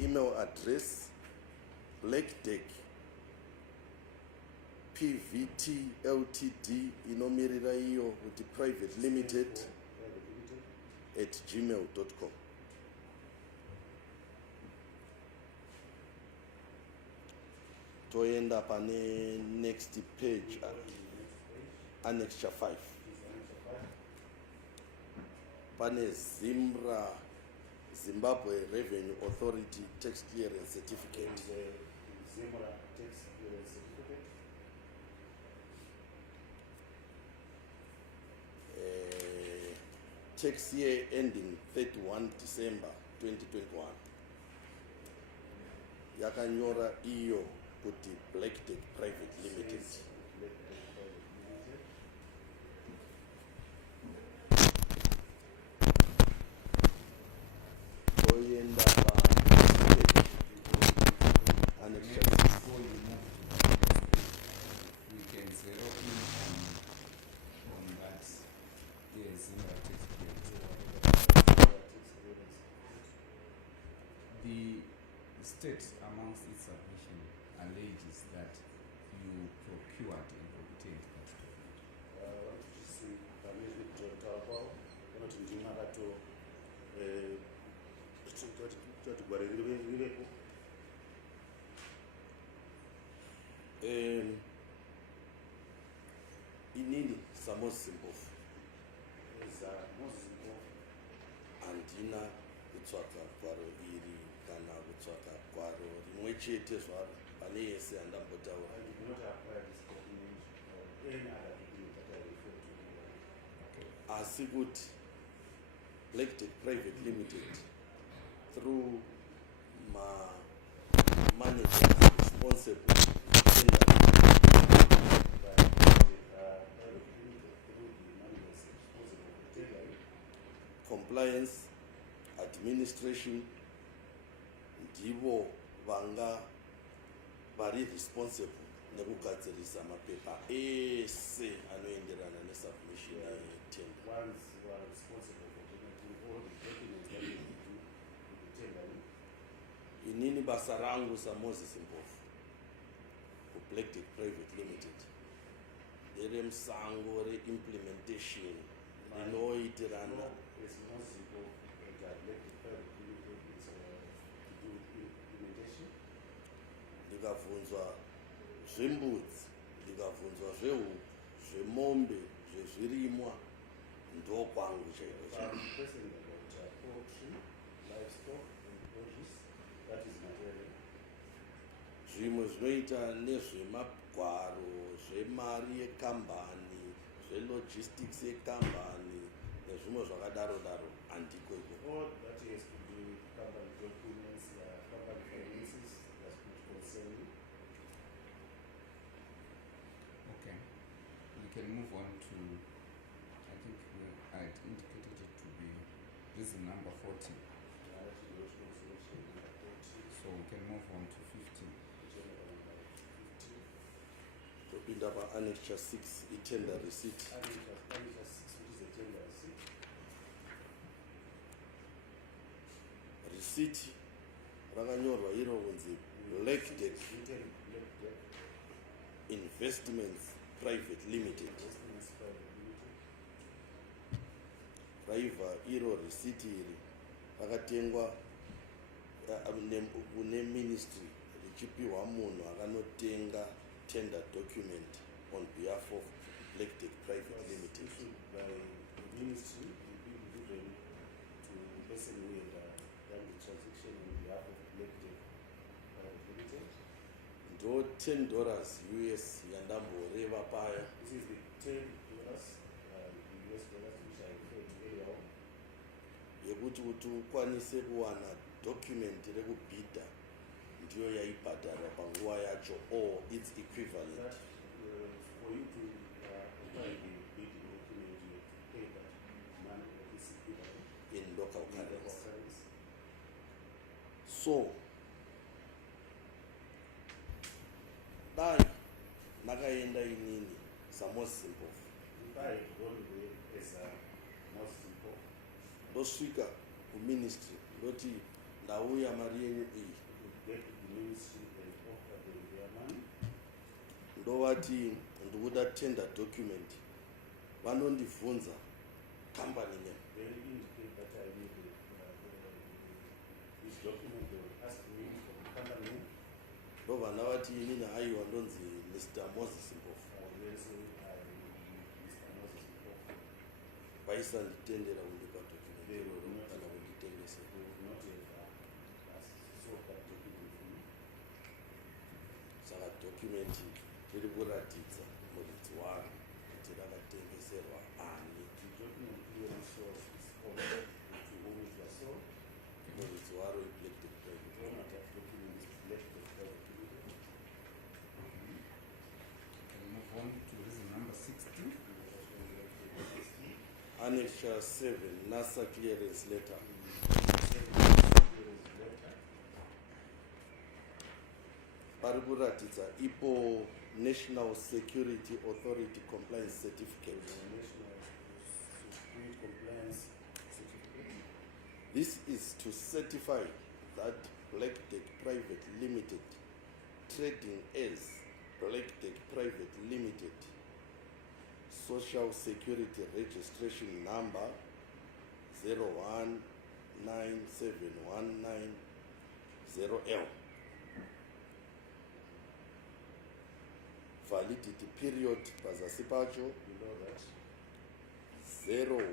email address blackdeck pvt ltd inomirira iyo kuti private limited Private Limited. @gmail.com. Toenda pane next page, annexure 5. Pane Zimra, Zimbabwe Revenue Authority Tax Clearance Certificate. Zimra tax clearance certificate. Tax year ending 31 December 2021. Yakanyora iyo kuti Black Tech Private Limited. Says Black Tech Private Limited. Toyenda pa page, annexure 6. Before you move to the next page, we can zero in on that. Yes, in our text page. The state, amongst its submission, alleges that you procured and obtained that document. rivepo. Inini Samosi Mpofu Mpofu handina kutsvaka gwaro iri kana kutsvaka gwaro rimwe chete zvaro pane yese I handambotaura. did not apply this document any other document that I refer to here. Asikuthi Black Tech Private Limited through my manager responsible tender compliance administration ndivo vanga vari responsible nekugadzirisa mapepa ese anoenderana nesubmission yetender. Once you are responsible for documenting all the documents that you need to do with the tendering, Inini basa rangu saMoses Mpofu ku Black Tech Private Limited leremsango re-implementation rinoitirana it's not simple that let the private limited is to do implementation. ndikabvunzwa zvembudzi ndikabvunzwa zvehuku zvemombe zvezvirimwa ndokwangu chaiko I'm questioning about poultry, livestock, and produce. That is material. zvimwe zvinoita nezvemagwaro zvemari yekambani zvelogistics yekambani nezvimwe zvakadaro daro handiko iko. All that has to do with company documents, company finances, that's which concern you. Okay. We can move on to, I think I had indicated it to be, this is number 14. That is also section number 40, So we can move on to 15. agenda number 15. topinda paannexure 6 itender receipt. Annexure 6, which is a tender receipt. Receipt rakanyorwa iro kunzi Black Tech Written Black Tech Investments Private Limited. Investments Private Limited. raibva iro receipt iri rakatengwa kune ministry richipiwa munhu akanotenga tender document on behalf of Black Tech Private Was Limited. issued by the ministry, the bill given to the person who had done the transaction on behalf of Black Tech Private Limited. ndo $10 US yandamboreva paya This is the $10, the US dollars which I referred to earlier on. yekuti kuti ukwanise kuwana document rekubhidha ndiyo yaibhadharwa panguva yacho or its equivalent. That for you to apply the bidding document, you have to pay that money that is equivalent In local in local currency. currency. So dai nakaenda inini saMoses Mpofu If I had gone there as a most simple, ndosvika kuministry ndoti ndauya mari yenyu iyi to get to the ministry and offer them their money, ndovati ndikuda tender document vanondibvunza company name they indicate that I need this document. They will ask me for the company name. ndobva ndavati inini aiwa ndonzi Mr. Moses Mpofu Then say Mr. Moses Mpofu. vaisanditendera kundipa document They will iroro not kana have, kunditengesa they will not have sold that document for me. saka document riri kuratidza muridzi waro kuti rakatengeserwa ani The document clearly shows it's owned to whom it was sold. muridzi waro iBlack Tech The Private. owner of that document is Black Tech Private Limited. Can move on to this is number 16. Annexure 7 NASA clearance letter pari kuratidza ipo National Security Authority Compliance Certificate. National Security Compliance Certificate. This is to certify that Black Tech Private Limited, trading as Black Tech Private Limited, Social Security Registration Number 0197190L. Validity period pazasi pacho Below that,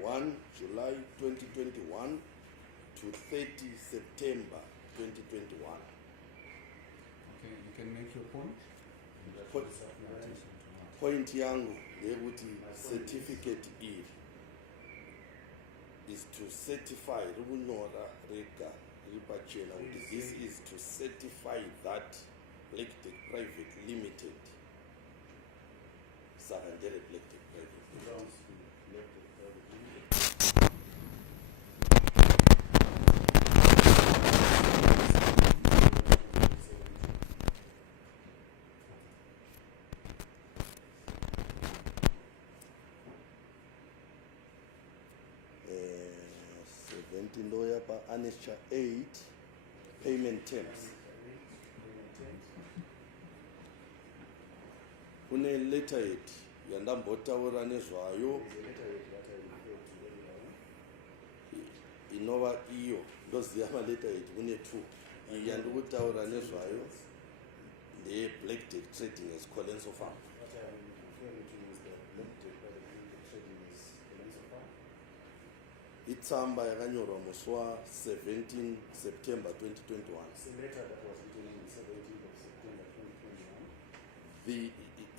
01 July 2021 to 30 September 2021. Okay, you can make your point. that Put- is Pay applied. attention to what. point yangu ndeyekuti certificate iyi is to certify, rikunyora rega riri pachena kuti this is to certify that Black Tech Private Limited. Saka ndere Black Tech Private Limited. Lawyer pa Anisha 8 payment terms. Kune letterhead yandambotaura nezvayo inova iyo ndoziva maletterhead kune 2 iyi yandikutaura nezvayo ndeye Black Tech Trading as Colenso Farm. Itsamba yakanyorwa musi wa 17 September 2021. The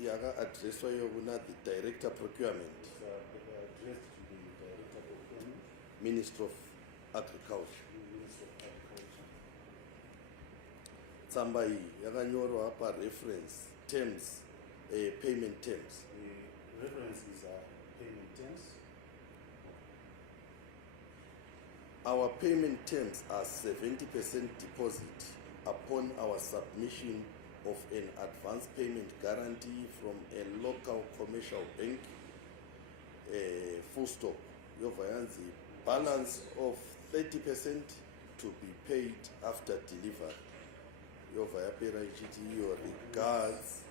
yaka-addresswa iyo kuna the Director Procurement, Minister of Agriculture. Tsamba iyi yakanyorwa pa reference terms, payment terms. The references are payment terms. Our payment terms are 70% deposit upon our submission of an advance payment guarantee from a local commercial bank, full stop. Yovayanzi, balance of 30% to be paid after delivery. Yovayapera ichiti iyo regards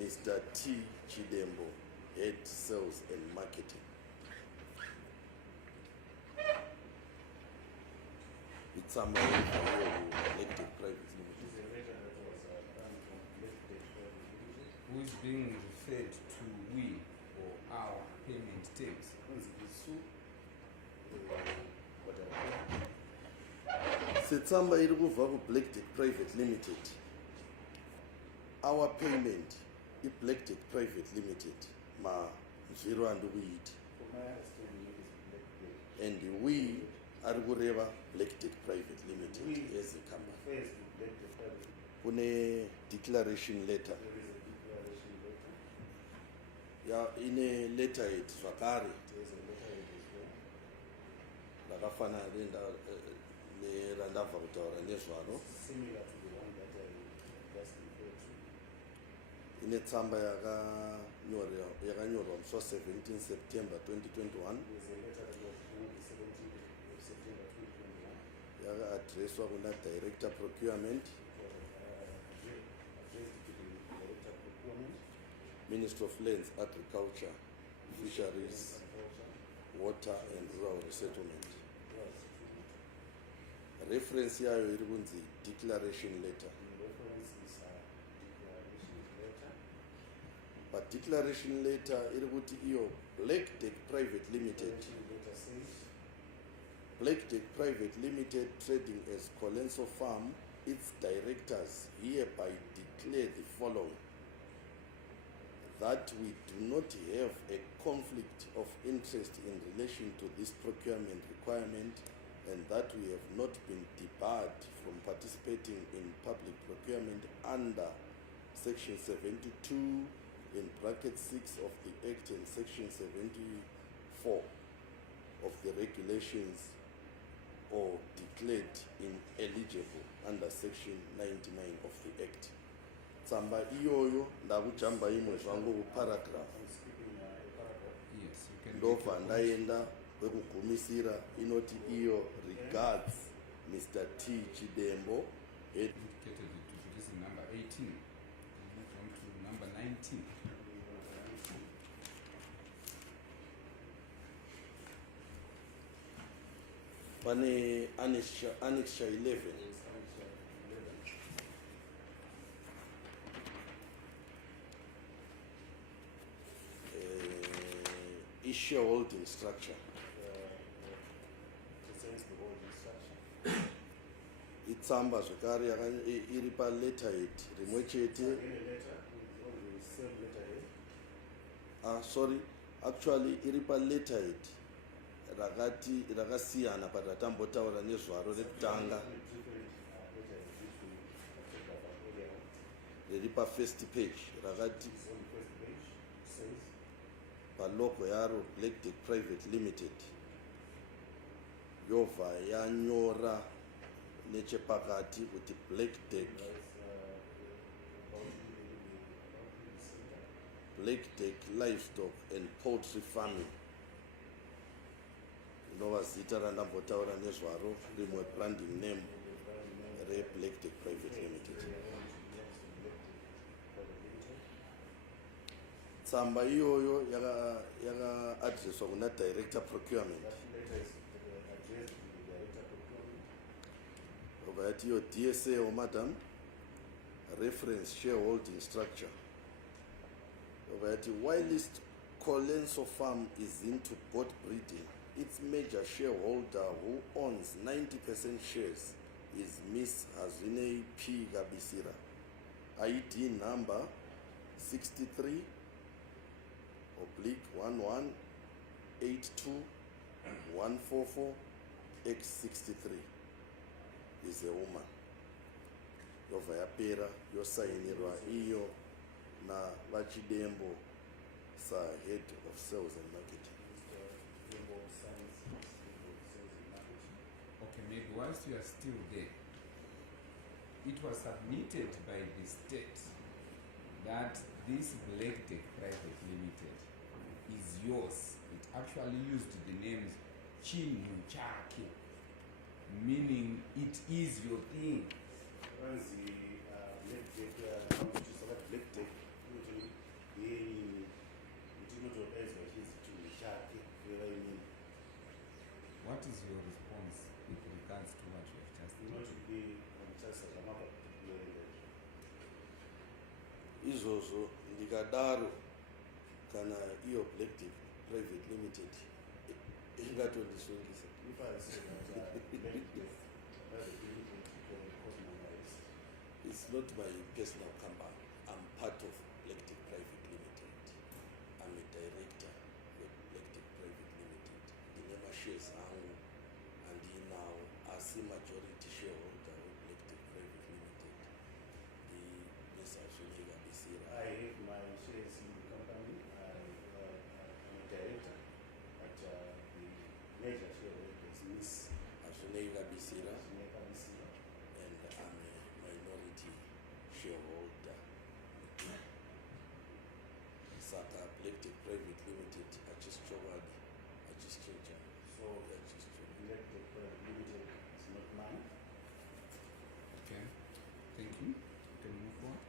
Mr. T. Chidembo, Head Sales and Marketing. It's somebody elected private limited. Who is being referred to we or our payment terms? Setsamba iri kubva kuBlack Tech Private Limited. Our payment iBlack Tech Private Limited ma zero and weed. And we are kureva Black Tech Private Limited as a company. Kune declaration letter. Ya ine letterhead zvakare rakafana nerandabva kutaura nezvaro. Similar to the one that I just referred to. Ine tsamba yakanyorwa musi wa 17 September 2021. There's a letter that was on the 17th of September 2021. Yaka-addresswa kuna Director Procurement, Addressed to the Director Procurement, Minister of Lands, Agriculture, Fisheries, Water and Rural Resettlement. Reference yayo iri kunzi declaration letter. the reference is a declaration letter. But declaration letter iri kuti iyo Black Tech Private Limited. Declaration letter says Black Tech Private Limited trading as Colenso Farm, its directors hereby declare the following: that we do not have a conflict of interest in relation to this procurement requirement, and that we have not been debarred from participating in public procurement under Section 72 in bracket 6 of the Act and Section 74 of the regulations, or declared ineligible under Section 99 of the Act. Tsamba iyoyo ndakujamba imwe zvangu kuparagraph I'm skipping a paragraph. Yes, you can. ndobva ndaenda kwekugumisira inoti iyo regards Mr. T. Chidembo, head Indicated it to this is number 18. We move on to number 19. pane annexure 11 shareholding structure. Concerns the holding structure. Itsamba zvakare iri pa letterhead rimwe chete In a letter, with all the same letterhead, sorry, actually iri paletterhead rakasiyana but ratambotaura nezvaro rekutanga riri pafirst page rakati palogo yaro Black Deck Private Limited yobva yanyora nechepakati kuti Black Deck Livestock and Poultry Farming. Inova zita randambotaura nezvaro rimwe branding name reBlack Deck Private Limited. Tsamba iyoyo yaka-addresswa kuna Director Procurement. Yati your DSA or madam, reference shareholding structure. Yati whilst Colenso Farm is into goat breeding, its major shareholder who owns 90% shares is Miss Hazine P. Gabisira. ID number 63/1182-144-X63. Is a woman. Yobva yapera yosainirwa iyo na vachidembo head of sales and marketing. Okay, maybe whilst you are still there, it was submitted by the state that this Black Deck Private Limited is yours. It actually used the names Chimombe, meaning it is your thing. What is your response with regards to what you have just stated? Izvozvo ndikadaro kana iyo Black Deck Private Limited ingatondisungisa. It's not my personal company. I'm part of Black Deck Private Limited. I'm a director of Black Deck Private Limited. The member shares angu and now as a majority shareholder of Black Deck Private Limited. The Mr. Sunega Bisira. I have my shares in the company. I'm a director, but the major shareholder is Miss Sunega Bisira. Sunega Bisira. And I'm a minority shareholder. Saka Black Deck Private Limited, I just changed. So Black Deck Private Limited is not mine. Okay, thank you. Can we move forward?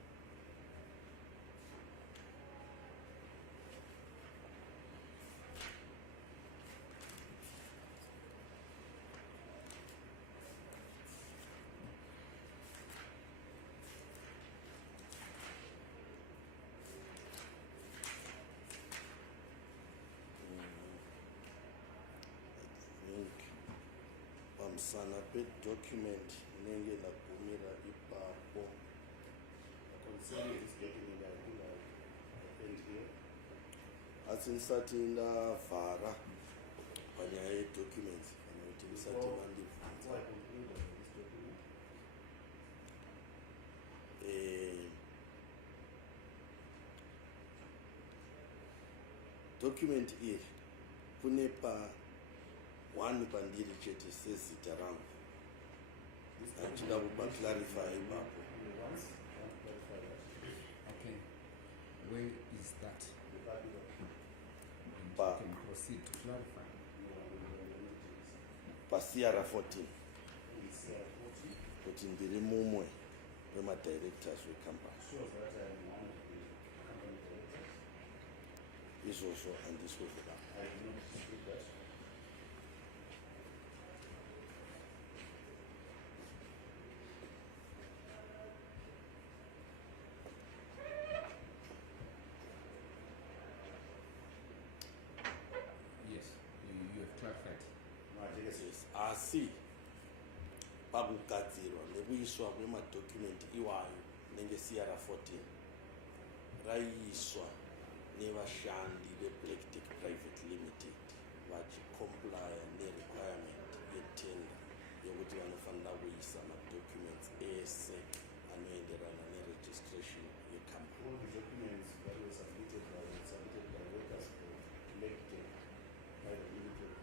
Pamsana pe document nenge la kumira ipapo. Concerning this document, I think I opened here. Asinsati ndavhara panyaya yedocuments kana kuti musati Before mandibvunza. I conclude on this document, Document iri kune pa 1 pandiri chete sezita rangu. Achida kupa clarify ipapo. once, I want to clarify that. Okay, where is that? The party of And Pa- you can proceed to clarify. Pasiara 14 is 40 kuti ndiri mumwe wemadirectors wecompany. shows that I am one of the company directors. Izvozvo handiswezvera. I do not dispute that. Yes, you have clarified. No, I think Yes, asi pakugadzirwa nekuiswa kwemadocument iwayo nenge CR14 raiiswa nevashandi ve-Black Tech Private Limited vachikomplya nerequirement yetender yekuti vanofanira kuisa madocuments ese anoenderana neregistration yecompany. All the documents that were submitted by workers for Black Tech Private Limited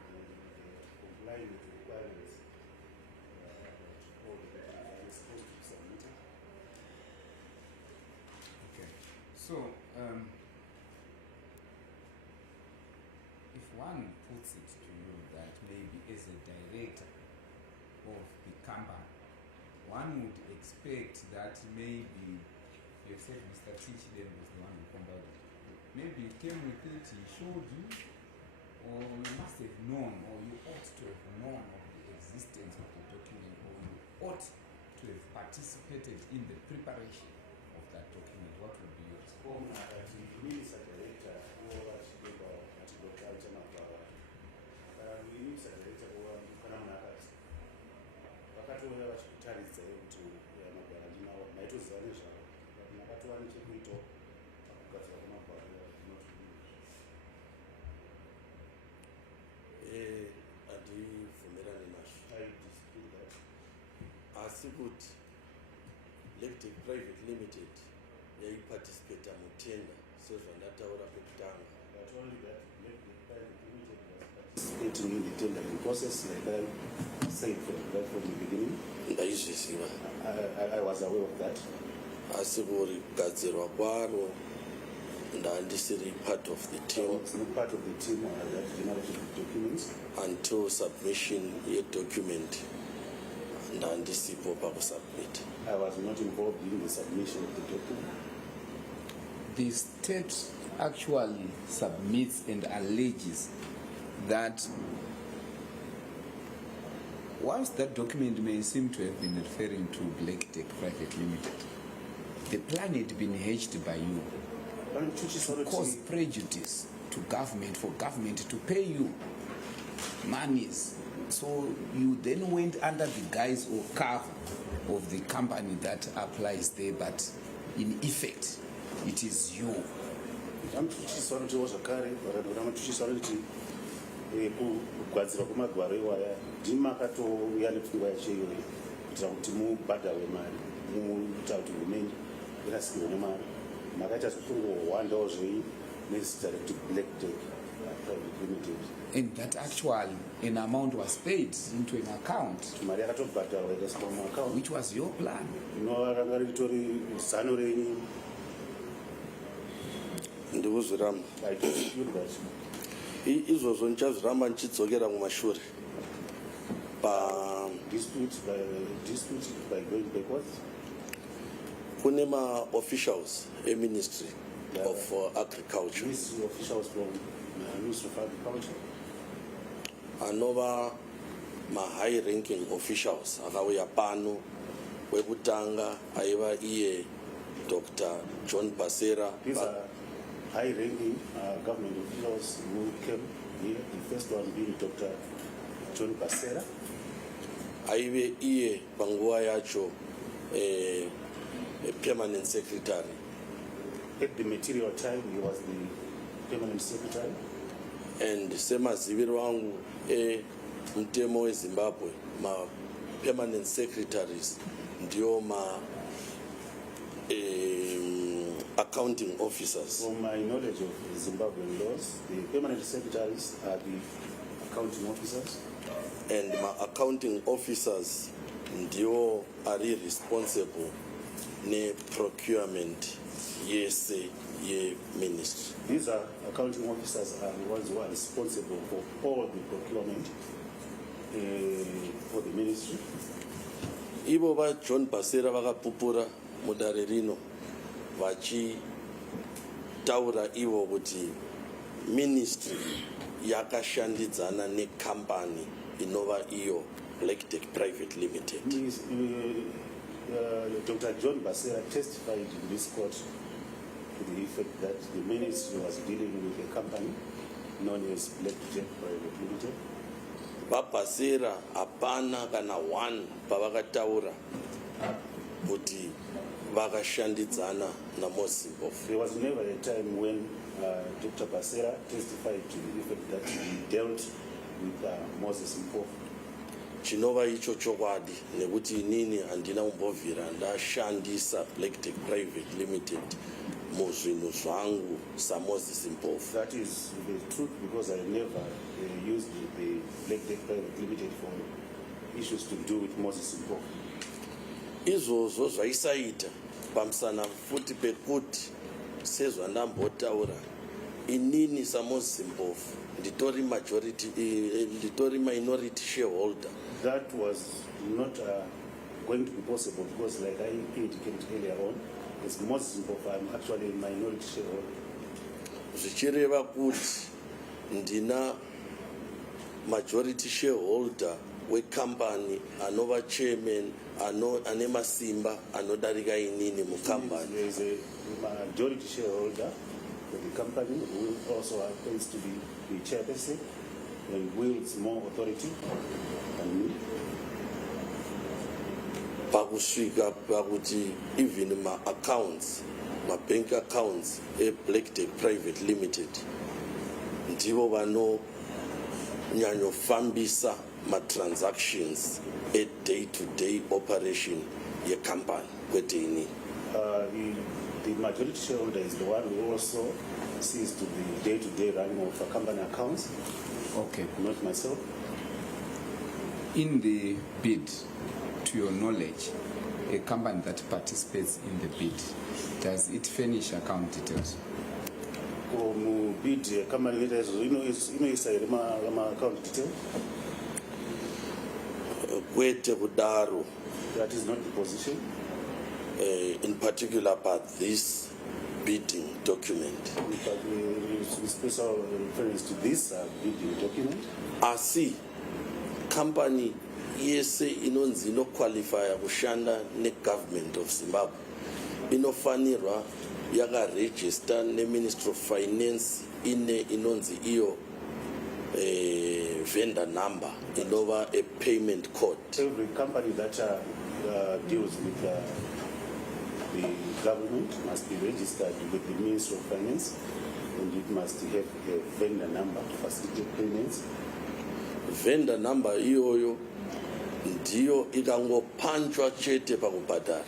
complying with the requirements all the documents that were supposed to be submitted. Okay. So, if one puts it to you that maybe as a director of the company, one would expect that maybe you said Mr. Tichiden was the one who compiled it. Maybe he came with it, he showed you, or you must have known, or you ought to have known of the existence of the document, or you ought to have participated in the preparation of that document. What would be your response? Minister Director at Dr. Chimombe, Minister Director kana munhu akati vakatouya vachikutaridza kuti magwaro ndinawo maitoziva nezvavo kuti makatova nechekuitawo pakugadzira kwemagwaro handibvumirani nazvo asi kuti Black Tech Private Limited yaiparticipata mutenda sezvandataura pekutanga. Participating in the tendering process, like I said right from the beginning. Ndaizviziva. I was aware of that. Asi kurigadzirwa kwaro ndandisiri part of the team. I was not part of the team that generated the documents. Until submission document ndandisipo pakusubmit. I was not involved in the submission of the document. The state actually submits and alleges that whilst that document may seem to have been referring to Black Tech Private Limited, the plan had been hatched by you to cause prejudice to government, for government to pay you monies. So you then went under the guise or cover of the company that applies there, but in effect, it is you. Kugadzirwa kwemagwaro iwaya ndimi makatouya nepfungwa yacheyo kuitira kuti mubhadha wemari muita kuti hurumende irasikirwe nemari makaita zokungohwandawo zvei nezita rekuti Black Tech Private Limited. And that actually an amount was paid into an account, Mari yakatobhadharwa ikaiswa muaccount, which was your plan. inova ranga ritori zano renyu. Ndikuzviramba. I dispute that. Izvozvo ndichazviramba ndichidzokera kumashure Dispute by going backwards. kune ma-officials e-ministry of agriculture These officials from Ministry of Agriculture, anova ma-high ranking officials akauya pano. Wekutanga aiva iye Dr. John Basera. these are high-ranking government officials who came here. The first one being Dr. John Basera. Aive iye panguva yacho permanent secretary. At the material time, he was the permanent secretary. And semaziviro angu mutemo weZimbabwe, ma-permanent secretaries ndio accounting officers. From my knowledge of Zimbabwean laws, the permanent secretaries are the accounting officers. And ma-accounting officers ndio are responsible ne-procurement yese ye-ministry. These are accounting officers are the ones who are responsible for all the procurement for the ministry. Ivo John Basera vakapupura mudare rino vachitaura ivo kuti ministry yakashandidzana nekambani inova iyo Black Tech Private Limited. Dr. John Basera testified in this court to the effect that the ministry was dealing with a company known as Black Tech Private Limited. VaBasera hapana kana one pavakataura kuti vakashandidzana naMpofu. There was never a time when Dr. Basera testified to the effect that he dealt with Moses Mpofu. chinova icho chokwadi nekuti inini handina kumbobvira ndashandisa Black Tech Private Limited muzvinhu zvangu saMoses Mpofu. That is the truth, because I never used the Black Tech Private Limited for issues to do with Moses Mpofu. Izvozvo zvaisaita pamusana futi pekuti sezvandambotaura inini saMoses Mpofu nditori minority shareholder. That was not going to be possible because, like I indicated earlier on, as Moses Mpofu, I'm actually a minority shareholder. Zvichireva kuti ndina majority shareholder wecompany anova chairman ane masimba anodarika inini mucompany. There is a majority shareholder for the company who also happens to be the chairperson and wields more authority than me. Pakusvika pakuti even ma-accounts, ma-bank accounts e-Black Tech Private Limited ndivo vanonyanyofambisa ma-transactions e-day-to-day operation yecompany kwete inini. The majority shareholder is the one who also sees to the day-to-day running of company accounts. Okay. Not myself. In the bid, to your knowledge, a company that participates in the bid, does it furnish account details? Bid company leaders, inoisa here ma account detail. Kwete kudaro. That is not the position. In particular about this bidding document. With special reference to this bidding document. Asi company yese inonzi inoqualifya kushanda negovernment of Zimbabwe inofanirwa yakaregister neMinistry of Finance inonzi iyo vendor number inova a payment code. Every company that deals with the government must be registered with the Ministry of Finance, and it must have a vendor number to facilitate payments. Vendor number iyoyo ndiyo ikangopanchwa chete pakubhadhara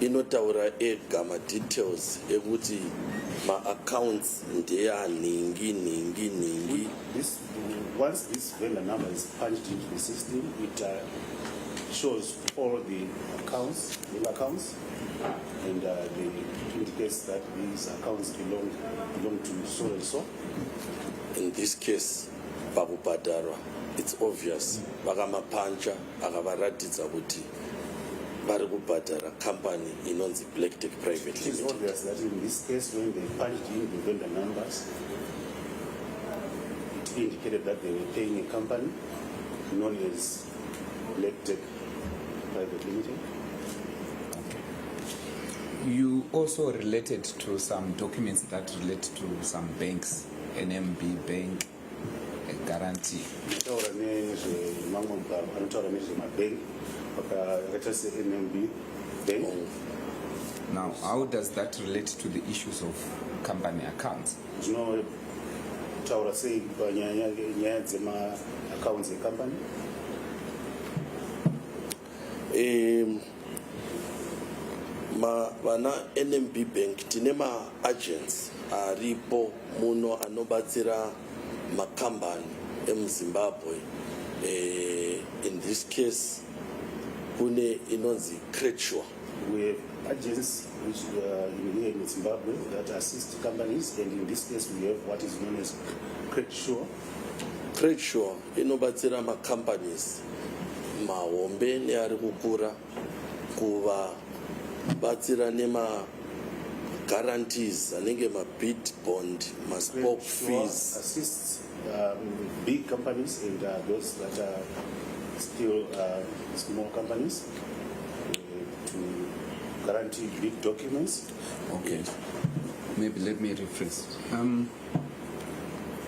inotaura ega ma-details ekuti ma-accounts ndeyaningi ningi. Once this vendor number is punched into the system, it shows all the accounts, and it indicates that these accounts belong to so and so. In this case, pakubhadharwa, it's obvious. Vakamapancha akavaratidza kuti vari kubhadhara company inonzi Black Tech Private Limited. It is obvious that in this case, when they punched in the vendor numbers, it indicated that they were paying a company known as Black Tech Private Limited. You also related to some documents that relate to some banks, NMB Bank, a guarantee. NMB Bank. Now, how does that relate to the issues of company accounts? You know, Taura say accounts a company. Vana NMB Bank tine ma-agents aripo muno anobatsira makambani emuZimbabwe. In this case, kune inonzi Cretshaw. We have agents which in here in Zimbabwe that assist companies, and in this case we have what is known as Cretshaw. Cretshaw inobatsira ma-companies mahombe neari kukura kuvabatsira nema-guarantees anenge ma-bid bond, ma-spoke fees. Assists big companies and those that are still small companies to guarantee big documents. Okay. Maybe let me rephrase.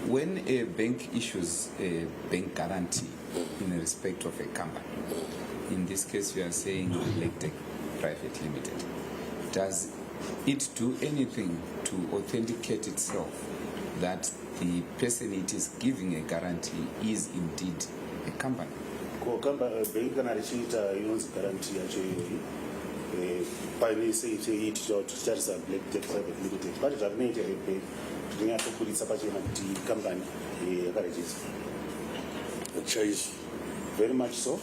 When a bank issues a bank guarantee in respect of a company, in this case you are saying Black Tech Private Limited, does it do anything to authenticate itself that the person it is giving a guarantee is indeed a company. Bank kana richiita inonzi guarantee yacho iyoyi paine tichitarisa black tech private limited pati zvatinoita rebank tinyatsoburitsa pachena kuti company yakarejiswa chaizvo. very much so.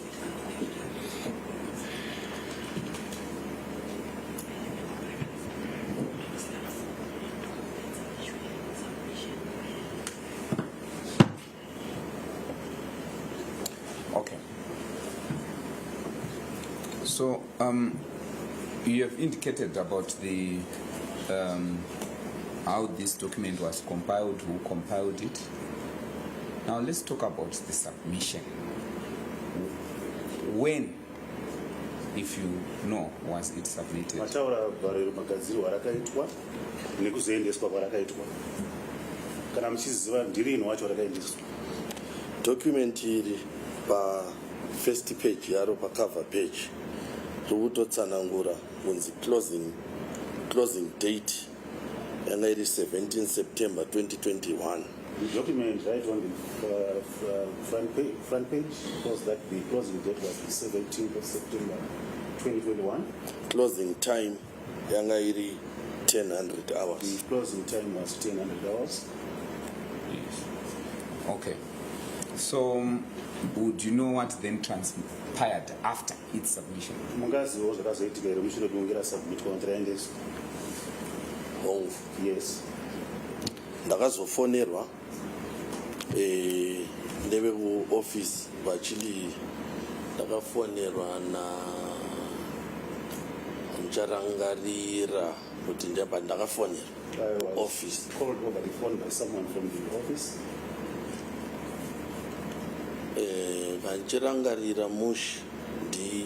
Okay. So you have indicated about the how this document was compiled, who compiled it. Now let's talk about the submission. When, if you know, was it submitted? Mataura bharero magadzirwo arakaitwa nekuzoendeswa kwarakaitwa. Kana muchiziva ndirino wacho rakaendeswa. Document iri pa first page yaro pa cover page rikutotsanangura kunzi closing date yanga iri 17 September 2021. The document right on the front page was that the closing date was the 17th of September 2021. Closing time yanga iri 1000 hours. The closing time was 1000 hours. Yes. Okay. So, would you know what then transpired after its submission? Mungaziwo zvakazoitika here mushure kungira submit contraendeswa. Oh, yes. ndakazofonerwa ndeve kuoffice vachili ndakafonerwa mucharangarira kuti ndaba ndakafonerwa office. Called over the phone by someone from the office. Vanchirangarira mush ndi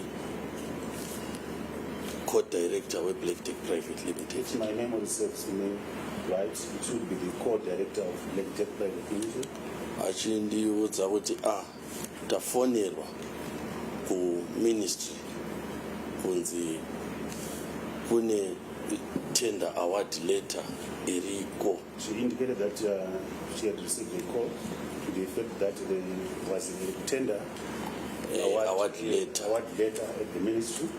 co-director weBlack Tech Private Limited. If my memory serves me right, it should be the co-director of Black Tech Private Limited. Achindiudza kuti tafonerwa kuministry kunzi kune tender award letter iriko. She indicated that she had received a call to the effect that there was a tender award letter at the ministry.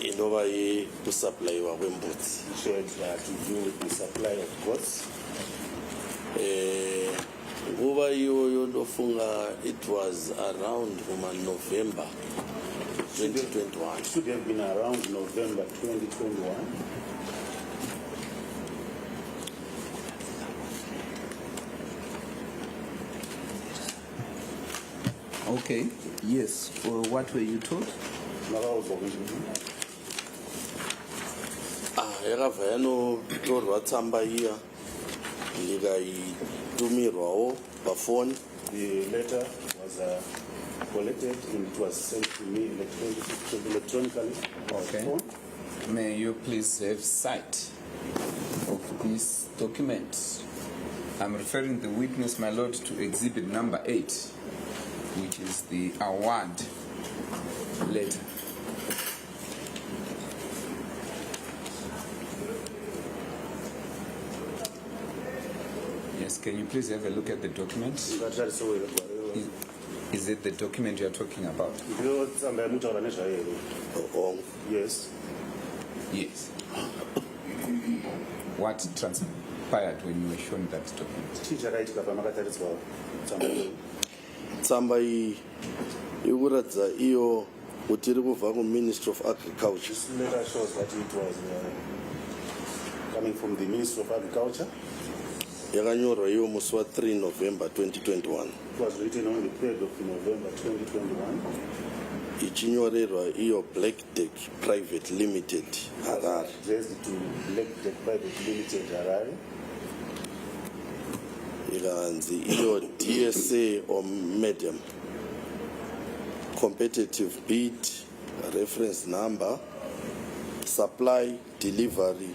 Inova yekusupplyiwa kwembudzi. She had to do with the supply of goods. Nguva iyoyo ndofunga it was around November 2021. It should have been around November 2021. Okay, yes. What were you told? Yakabva yanotorwa tsamba iya ndikaitumirwawo pafoni. The letter was collected and it was sent to me electronically. Okay. Phone. May you please have sight of this document? I'm referring the witness, my lord, to exhibit number 8, which is the award letter. Yes, can you please have a look at the document? Is it the document you are talking about? Yes. Yes. What transpired when you were shown that document? Tsamba iyi ikuratidza iyo kuti iri kubva kuMinistry of Agriculture. This letter shows that it was coming from the Ministry of Agriculture. Yakanyorwa iyo musi wa3 November 2021. It was written on the 3rd of November 2021. Ichinyorerwa iyo Black Tech Private Limited Harare. Addressed to Black Tech Private Limited Harare. Ikanzi iyo DSA or medium competitive bid reference number supply delivery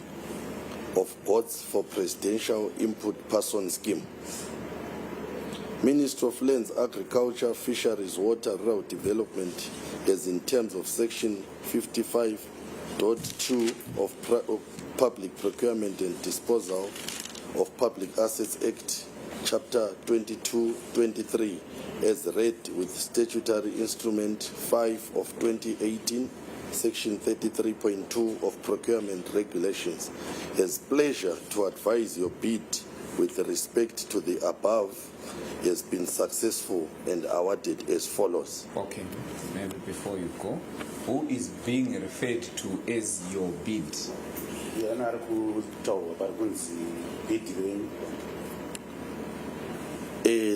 of goods for presidential input person scheme. Ministry of Lands, Agriculture, Fisheries, Water, Rural Development as in terms of section 55 Lot 2 of Public Procurement and Disposal of Public Assets Act, Chapter 22-23, as read with Statutory Instrument 5 of 2018, Section 33.2 of Procurement Regulations, has pleasure to advise your bid with respect to the above has been successful and awarded as follows. Okay, maybe before you go, who is being referred to as your bid?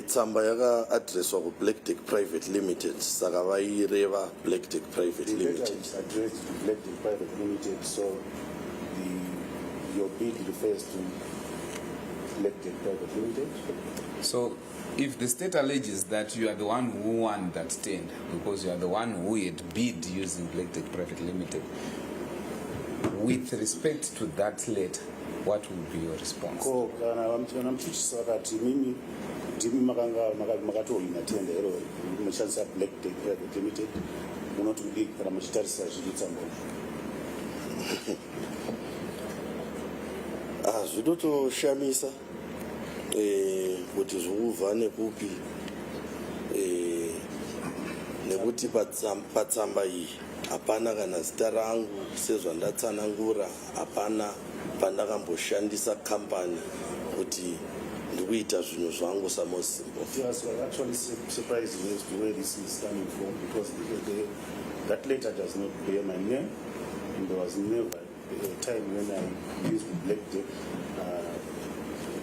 Tsamba yaka address wa Black Tech Private Limited, saka vaireva Black Tech Private Limited. Addressed to Black Tech Private Limited, so your bid refers to Black Tech Private Limited. So, if the state alleges that you are the one who won that tender because you are the one who had bid using Black Tech Private Limited, with respect to that letter, what would be your response? Black Tech Private Limited, Zvitotoshamisa kuti zvouvhane kupi nekuti patsamba iyi hapana kana zita rangu sezvandatsanangura, hapana pandakamboshandisa kambani kuti ndikuita zvinhu zvangu samosimbo. Yes, we're actually surprised as to where this is coming from, because that letter does not bear my name, and there was never a time when I used Black Tech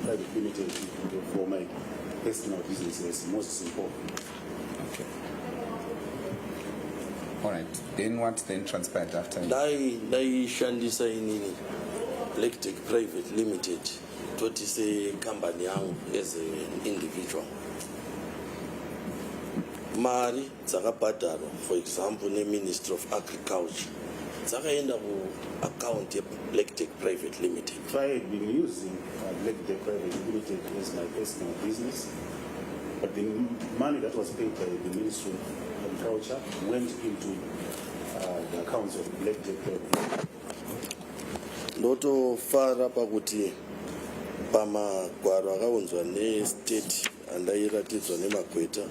Private Limited for my personal business as most simple. Okay. All right. Then what then transpired after? Ndaishandisa inini Black Tech Private Limited toti se company yangu as an individual. Mari dzakabhadharwa, for example, ne-Ministry of Agriculture, dzakaenda ku-account ye-Black Tech Private Limited. If I had been using Black Tech Private Limited as my personal business, but the money that was paid by the Ministry of Agriculture went into the accounts of Black Tech Private Limited. Ndotofara pakuti pamagwaro akaunzwa ne-state andairatidzwa nemagweta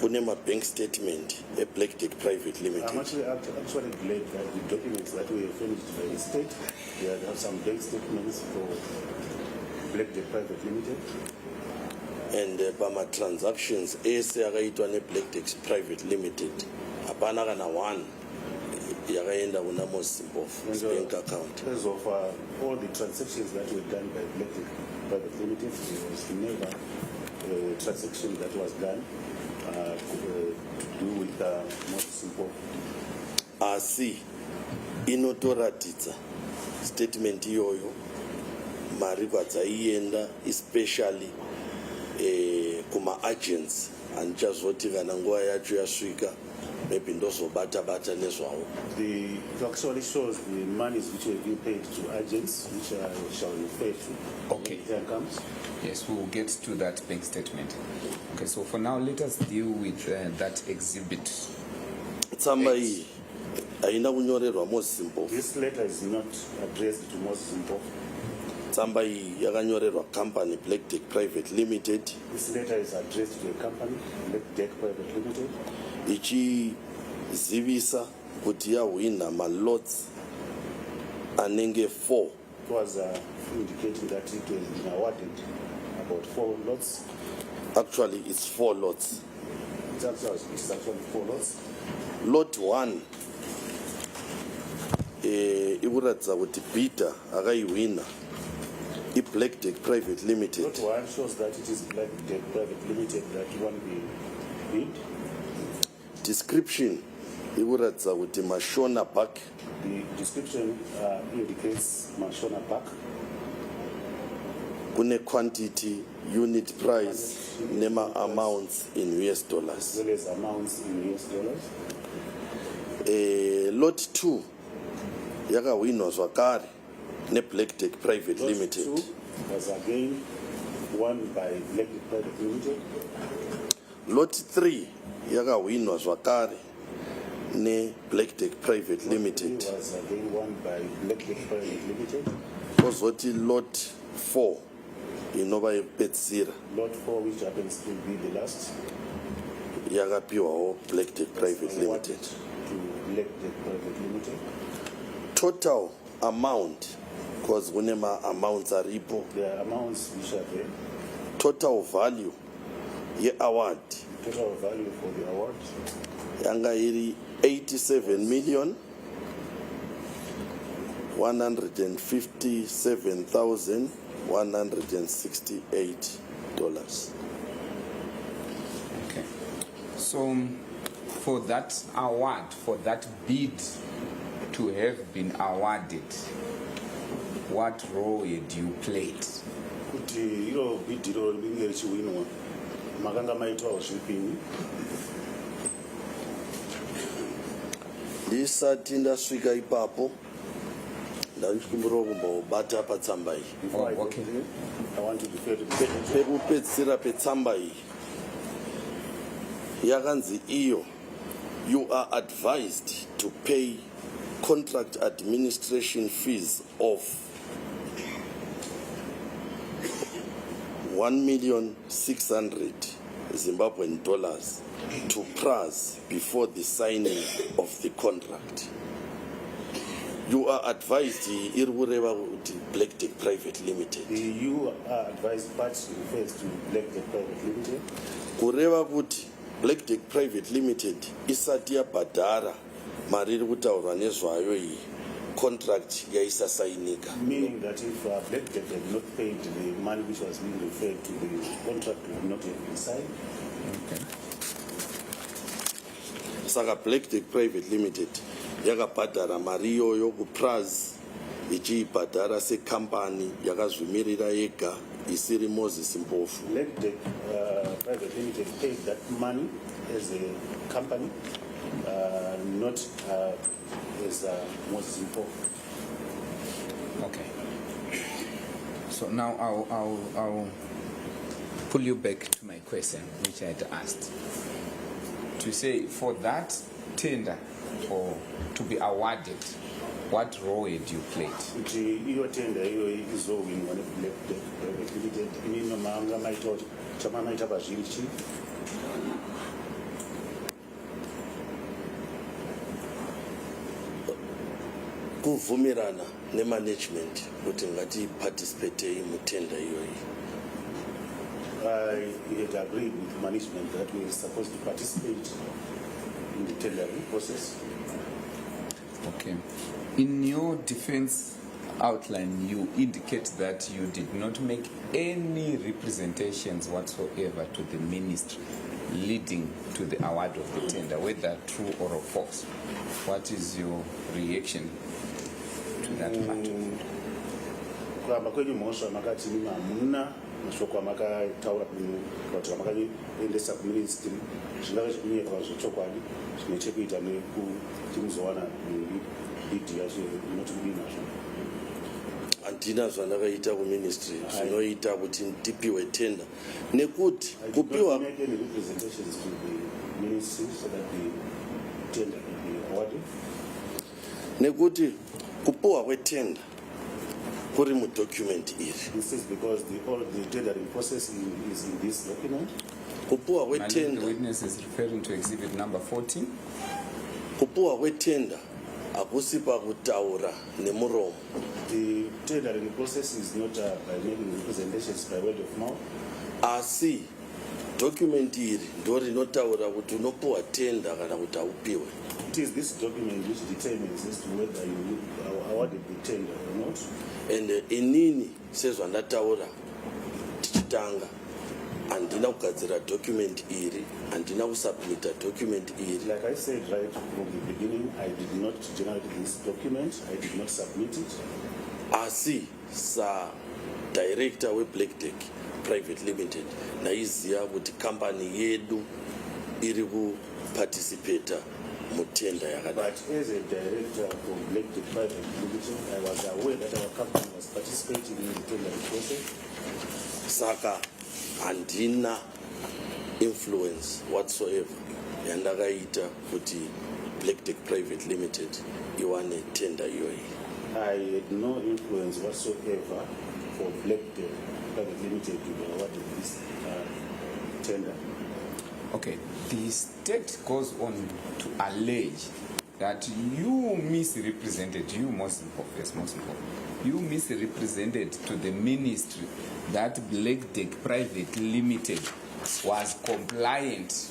kune ma-bank statement e-Black Tech Private Limited. I'm actually glad that the documents that were furnished by the state, there are some bank statements for Black Tech Private Limited. And pama-transactions ese akaitwa ne-Black Tech Private Limited, hapana kana one yakaenda kuna Mpofu's bank account. As of all the transactions that were done by Black Tech Private Limited, there was never a transaction that was done to do with Mpofu. Asi inotoratidza statement iyoyo mari kwadzaienda especially kuma-agents, handichazoti kana nguva yacho yasvika maybe ndozobata-bata nezvavo. It actually shows the monies which were being paid to agents, which I shall refer to. Okay. When the time comes. Yes, we will get to that bank statement. Okay, so for now, let us deal with that exhibit. Tsamba iyi haina kunyorerwa Mpofu. This letter is not addressed to Mpofu. Tsamba iyi yakanyorerwa company Black Tech Private Limited. This letter is addressed to a company, Black Tech Private Limited. Ichizivisa kuti yahwina ma-lots anenge 4. It was indicating that it has been awarded about 4 lots. Actually, it's 4 lots. It's actually 4 lots. Lot 1 ikuratidza kuti bidder akaiwina i-Black Tech Private Limited. Lot 1 shows that it is Black Tech Private Limited that won the bid. Description ikuratidza kuti Mashona Park. The description indicates Mashona Park. Kune quantity, unit price, nema amounts in US dollars. As well as amounts in US dollars. Lot 2 yakawinwa zvakare ne-Black Tech Private Lot Limited. 2 was again won by Black Tech Private Limited. Lot 3 yakawinwa zvakare ne-Black Deck Private Limited. It was again won by Black Deck Private Limited. Kozoti lot 4 inova yepetsira Lot 4, which happens to be the last, yakapiwawo Black Deck Private awarded Limited. to Black Deck Private Limited. Total amount, because kunema amounts aripo. The amounts which are there, Total value ye award total value for the award, yanga iri 87 million 157,168 dollars. Okay. So, for that award, for that bid to have been awarded, what role had you played? kuti iro bhidhiro ringe richiwinwa makanga maitwawo zvipini. Ndisati ndasvika ipapo ndachikumbira kumbobata patsamba iyi. Before I go okay. there, I want to refer to the Pekupedzisira petsamba iyi yakanzi iyo, you are advised to pay contract administration fees of 1,600,000 Zimbabwean dollars to PRAS before the signing of the contract. You are advised iri kureva kuti Black Deck Private Limited. you are advised part refers to Black Deck Private Limited. Kureva kuti Black Deck Private Limited isati yabhadhara mari iri kutaurwa nezvayo iyi contract yaisasainika. Meaning that if Black Deck had not paid the money which was being referred to, the contract would not have been signed. Okay. Saka Black Deck Private Limited yakabhadhara mari iyoyo kuPRAS ichiibhadhara sekambani yakazvimirira yega isiri Moses Mpofu. Black Deck Private Limited paid that money as a company, not as Moses Mpofu. Okay. So now I'll pull you back to my question, which I had asked. To say for that tender or to be awarded, what role had you played? Kuti iyo tender iyo izowinwa neBlack Deck Private Limited, inino manga maita chamamaita pazviri chii? Kuvhumirana nemanagement kuti ngatiparticipatei mutenda iyoyi. I had agreed with management that we were supposed to participate in the tendering process. Okay. In your defense outline, you indicate that you did not make any representations whatsoever to the ministry leading to the award of the tender, whether true or false. What is your reaction to that matter? Kuramba kwenyu mhosva makati imi hamuna mashoko amakataura kuti makaendesa kuministry zvingave zvikunyepa zvechokwadi zvine chekuita nekuti muzowana bhidhi yacho inoti kudii nazvo. Handina zvandakaita kuministry zvinoita kuti ndipiwe tenda nekuti kupiwa make any representations to the ministry so that the tender can be awarded. nekuti kupiwa kwetenda kuri mudocument iri. This is because all the tendering process is in this document. Kupiwa My lord, the kwetenda witness is referring to exhibit number 14. kupiwa kwetenda hakusi pakutaura nemuromo. The tendering process is not by making representations by word of mouth. Asi document iri ndo rinotaura kuti unopiwa tenda kana kuti haupiwe. It is this document which determines as to whether you are awarded the tender or not. And inini sezvandataura tichitanga handina kugadzira document iri, handina kusubmita document iri. Like I said right from the beginning, I did not generate this document. I did not submit it. Asi sa director weBlack Deck Private Limited naiziva kuti company yedu iri kuparticipata mutenda yakadai. But as a director of Black Deck Private Limited, I was aware that our company was participating in the tendering process. Saka handina influence whatsoever yandakaita kuti Black Tech Private Limited iwane tender iyoyi? I had no influence whatsoever for Black Tech Private Limited to be awarded this tender. Okay, the state goes on to allege that you misrepresented, you you misrepresented to the ministry that Black Tech Private Limited was compliant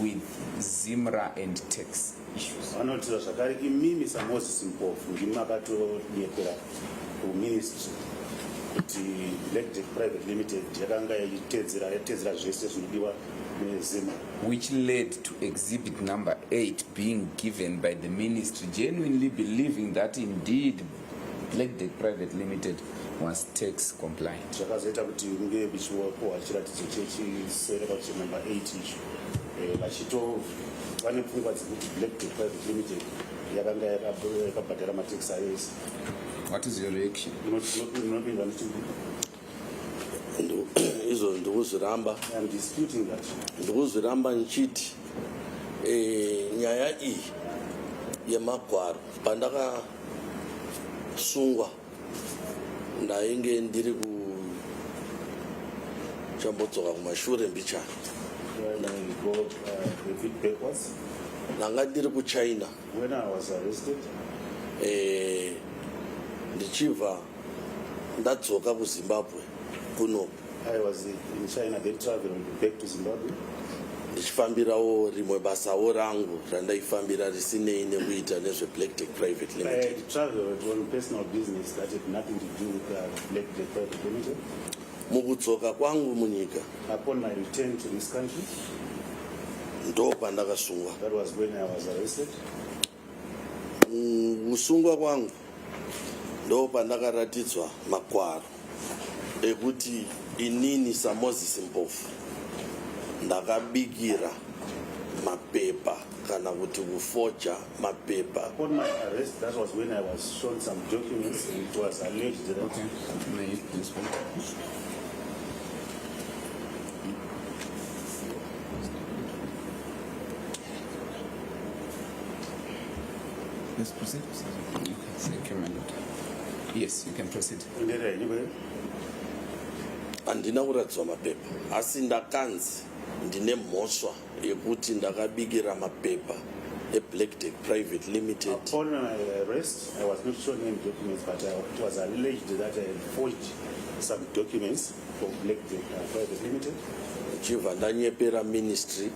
with ZIMRA and tax issues. Anotira zvakare imimi saMoses Mpofu ndimi akatonyepera kuministry kuti Black Tech Private Limited yakanga yatedzera zvese zvinodiwa neZIMRA, which led to exhibit number 8 being given by the ministry, genuinely believing that indeed Black Tech Private Limited was tax compliant. zvakazoita kuti unge bichiwapowa chiratidzo chechisereka kuti number 8 icho vachito vane pfungwa dzekuti Black Tech Private Limited yakanga yakabhadhara matax ayese. What is your reaction? Unopinda nechii? Izvo ndikuzviramba. I'm disputing that. Ndikuzviramba nchiti nyaya iyi yemagwaro pandakasungwa ndainge ndiri kuchambodzoka kumashure mbichana. When I go a bit backwards. Ndanga ndiri kuChina. When I was arrested. Ndichibva ndadzoka kuZimbabwe kuno. I was in China, then traveling back to Zimbabwe. Ndichifambirawo rimwe basawo rangu randaifambira risinei nekuita nezve Black Tech Private Limited. I had traveled on personal business that had nothing to do with Black Tech Private Limited. Mukudzoka kwangu munyika. Upon my return to this country. Ndo pandakasungwa. That was when I was arrested. Kusungwa kwangu ndo pandakaratidzwa magwaro ekuti inini saMoses Mpofu ndakabikira mapepa kana kuti kuforja mapepa. Upon my arrest, that was when I was shown some documents and it was alleged that. Okay. May you please hold? Let's proceed. Okay, thank you, my lord. Yes, you can proceed. Anyway. Handina kuratidzwa mapepa asi ndakanzi ndine mhosva yekuti ndakabikira mapepa eBlack Tech Private Limited. Upon my arrest, I was not shown any documents, but it was alleged that I had forged some documents for Black Tech Private Limited. Ndichinva ndanyepera ministry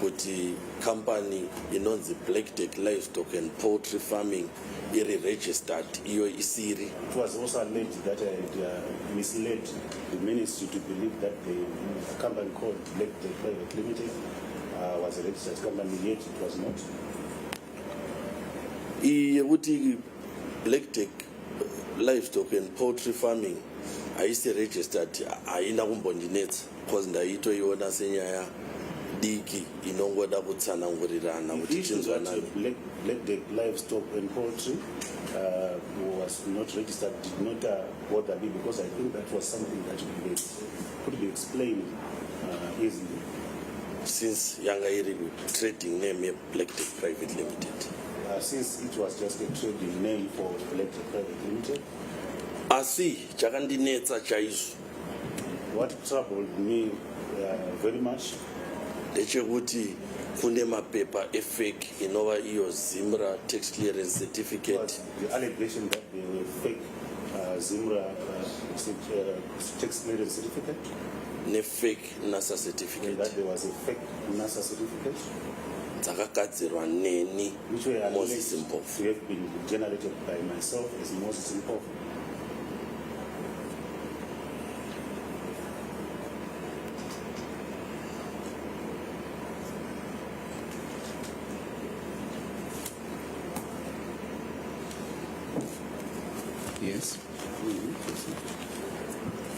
kuti company inonzi Black Tech Livestock and Poultry Farming iri registered iyo isiri. It was also alleged that I had misled the ministry to believe that the company called Black Tech Private Limited was a registered company, yet it was not. Yekuti Black Tech Livestock and Poultry Farming haisi registered haina kumbondinetsa because ndaitoiona senyaya diki inongoda kutsanangurirana kuti chinzwanani. Black Tech Livestock and Poultry was not registered, did not bother me because I think that was something that could be explained easily. Since yanga iri trading name Black Tech Private Limited. Since it was just a trading name for Black Tech Private Limited. Asi chakandinetsa chaizvo. What troubled me very much ndechekuti kune mapepa efake inova iyo ZIMRA tax clearance certificate. was the allegation that they were fake ZIMRA tax clearance certificate. Nefake NASA And certificate. that there was a fake NASA certificate. Dzakagadzirwa neni Which were Moses alleged Mpofu. to have been generated by myself as Moses Mpofu. Yes.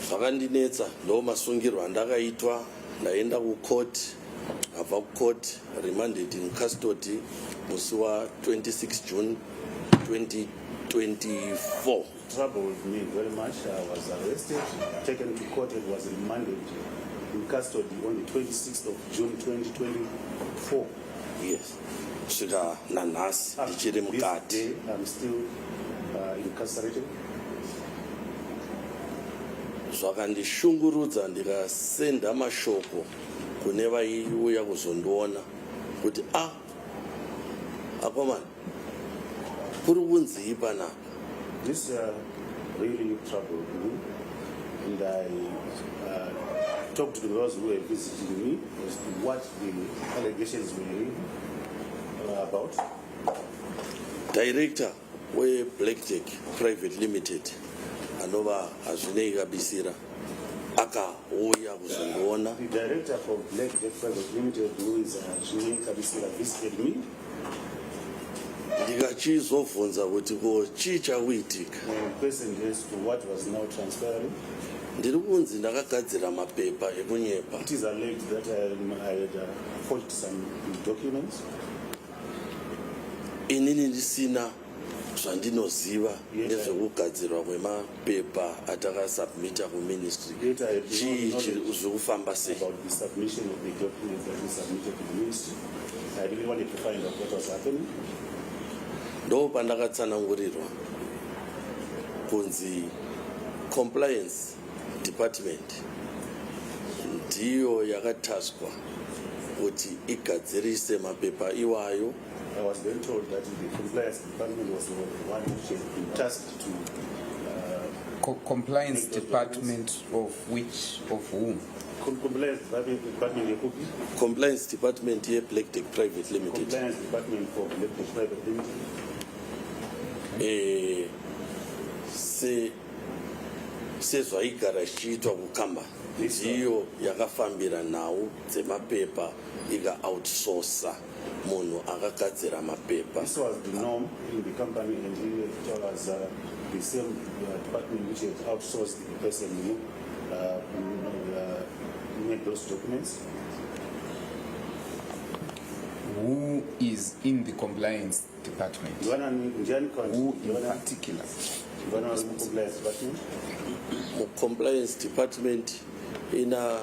Zvakandinetsa ndo masungirwo andakaitwa ndaenda kucourt abva kucourt remanded in custody musi wa 26 June 2024. Troubled me very much. I was arrested, taken to court, and was remanded in custody on the 26th of June 2024. years kusvika nanhasi ndichiri mukati. I'm still incarcerated. Zvakandishungurudza ndikasenda mashoko kune vaiuya kuzondiona kuti akomana kuri kunzii panapa. This really troubled me, and I talked to those who were visiting me as to what the allegations were about. Director we-Black Tech Private Limited anova hazvinei kabisira akauya kuzondiona. The director of Black Tech Private Limited, who is Chimombe, visited me. Ndikachizobvunza kuti ko chii chakuitika. Questioned as to what was now transpiring. Ndiri kunzi ndakagadzira mapepa ekunyepa. It is alleged that I had forged some documents. Inini ndisina zvandinoziva nezvekugadzirwa kwemapepa atakasubmita kuministry. Chii zviri kufamba sei? About the submission of the documents that we submitted to the ministry. I really wanted to find out what was happening. Ndo pandakatsanangurirwa kunzi compliance department ndiyo yakataswa kuti igadzirise mapepa iwayo. I was then told that the compliance department was the one which had been tasked to compliance department of which, of whom? Compliance department yeKupi? Compliance department ye-Black Tech Private Limited. Compliance department for Black Tech Private Limited. Sezvaigara zvichiitwa kukamba ndiyo yakafambira nhau dzemapepa ika-outsourca munhu akagadzira mapepa. This was the norm in the company, and it was the same department which had outsourced the person who made those documents. Who is in the compliance department? Who in particular? Compliance department. Compliance department ina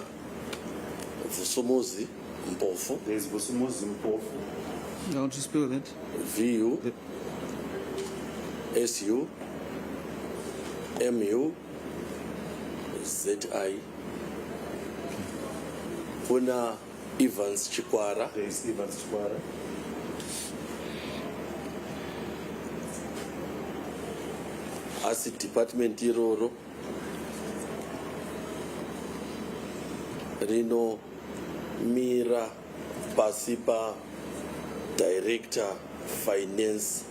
Vusomozi Mpofu. There is Vusomozi Mpofu. How would you spell that? VU SU MU ZI. Kuna Evans Chikwara. There is Evans Chikwara. Asi department iroro rino mira pasipa director finance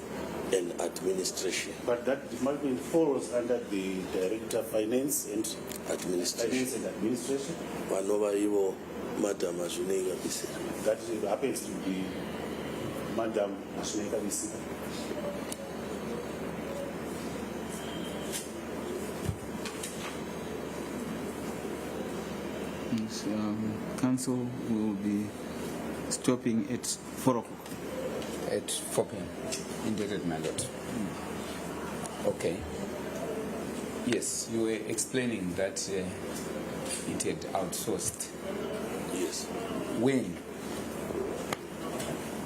and administration. But that department falls under the director finance and administration. Vanova ivo Madam Ashunega Bisera. That happens to be Madam Ashunega Bisera. Council will be stopping at 4 o'clock. At 4 p.m. Indebted, my lord. Okay. Yes, you were explaining that it had outsourced. Yes. When?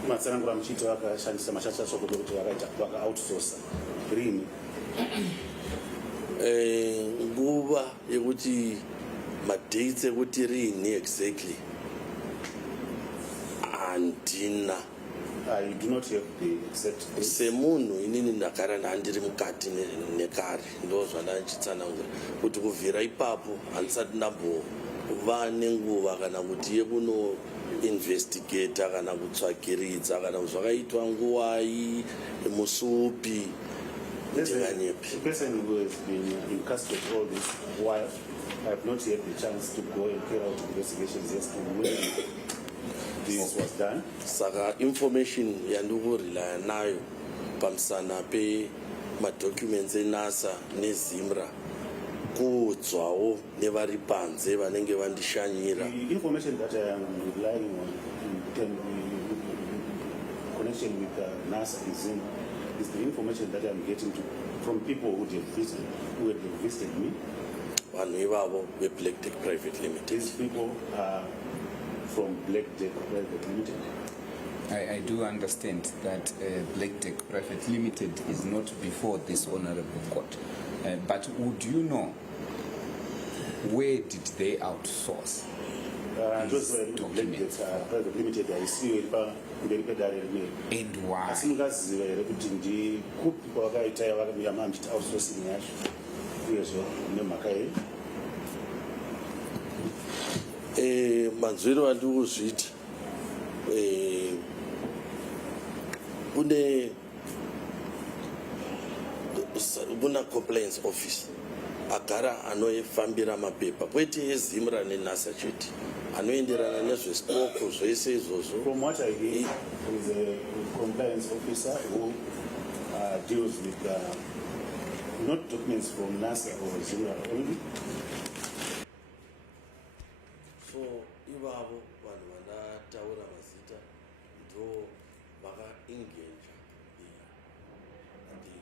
Matsanangura mchito akashandisa mashasha soko kuti waka outsource. Rini? Nguva yekuti madates ekuti rini exactly andina. I do not have the exact date. Semunhu inini ndagara ndiri mukati nekare ndo zvandandichitsanangura kuti kubvira ipapo handisati ndambova nenguva kana kuti yekuno investigata kana kutsvakiridza kana zvakaitwa nguwai musupi ndinganyepi. The person who has been in custody all this while, I have not had the chance to go and carry out investigations as to when this was done. Saka information yandikurelaya nayo pamusana pemadocuments enasa nezimra kuudzwawo nevari panze vanenge vandishanyira. The information that I am relying on in connection with NASA and Zimra is the information that I am getting from people who have visited me. Vanhu ivavo veBlack Tech Private Limited. These people are from Black Tech Private Limited. I do understand that Black Tech Private Limited is not before this honorable court. But would you know where did they outsource? Documents. Private Limited isiyo iripa mberi pedare rimwe. And why? Asi mungaziva here kuti ndikupi kwavakaita yavakamuya machita outsourcing yacho uyezvo nemhaka yei? Manzwiro andiri kuzviti kuna compliance office agara anoifambira mapepa kwete ezimra nenhasa chete anoenderana nezvesitoko zvese izvozvo. From what I hear, there is a compliance officer who deals with not documents from NASA or Zimra only. So ivavo vanhu vandataura mazita ndo vakaengenja the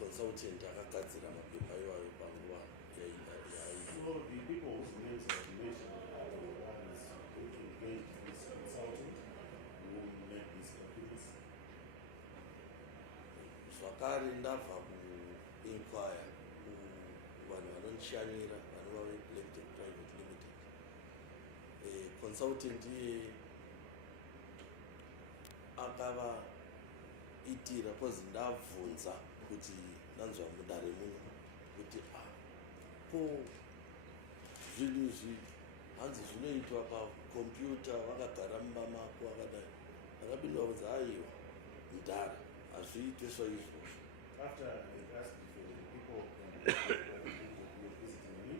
consultant akagadzira mapepa iwayo panguva So the people whose names have been mentioned are the ones who engaged this consultant who made these documents. zvakare ndabva kuinquire kuvanhu vanondishanyira vanova ve-Black Tech Private Limited. Consultant iye akavaitira kozi ndabvunza kuti nanzwa mudare muno kuti po zvinhu izvi hanzi zvinoitwa pakombiyuta wakagara mumba mako wakadai. Ndakapindwa kunzi aiwa mudhara hazviitwe saizvozvo. After I asked for the people who were visiting me,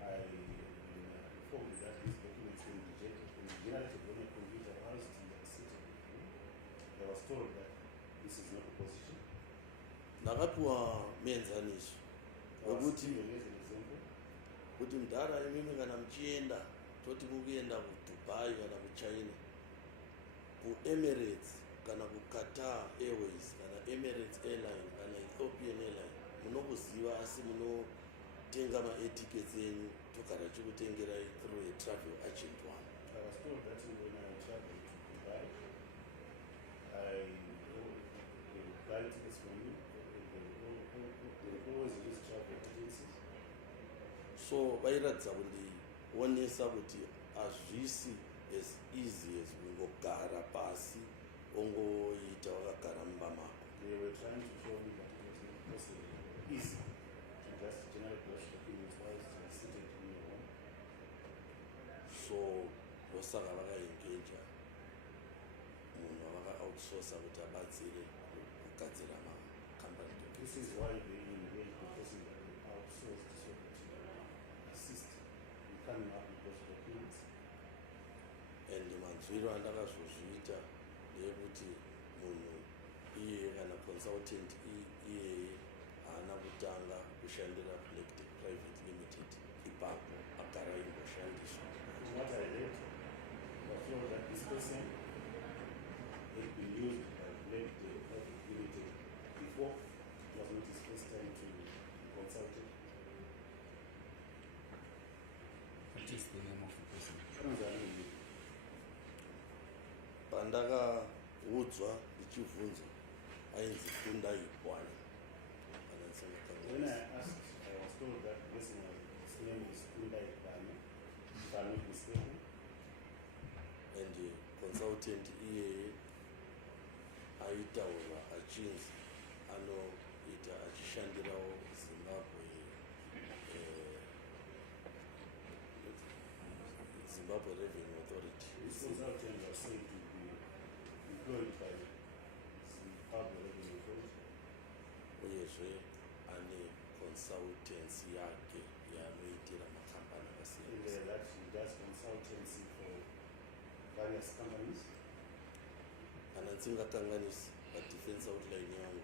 I informed that these documents were generated on a computer whilst in the sitting room. I was told that this is not a position. Ndakapiwa muenzaniso wekuti kuti mudhara imimi kana muchienda toti mukuenda kuDubai kana kuChina kuEmirates kana kuQatar Airways kana Emirates Airline kana Ethiopian Airline munokuziva asi munotenga maetickets enyu togara chikutengerai through a travel agent one. I was told that when I traveled to Dubai, I buy tickets from you. They always use travel agencies. So vairatidza kundionesa kuti hazvisi as easy as kungogara pasi ongoita wakagara mumba mako. They were trying to show me that it was not possible, easy to just generate those documents whilst you're seated in your home. So ndosaka vakaengeja munhu wavaka-outsourca kuti abatsire kugadzira makambani. This is why they engage the person that they outsourced so that assist in coming up with those documents. And manzwiro andakazozviita ndeyekuti munhu iyeye kana consultant iyeye haana kutanga kushandira Black Tech Private Limited ipapo agara imboshandiswa. From what I read, I feel that this person had been used by Black Tech Private Limited before. It was not his first time to be consulted. What is the name of the person? Pandakaudzwa ndichibvunza ainzi Kundai Bwana. When I asked, I was told that his name is Kundai Bwana, if I'm not mistaken. And the consultant iyeye aitaura achinzi anoita achishandirawo Zimbabwe Revenue Authority. This consultant was said to be employed by Zimbabwe Revenue Authority. Uyezve ane consultancy yake yaanoitira makambani And akasiyana. that he does consultancy for various companies. Kana ndingakanganisi padefense outline yangu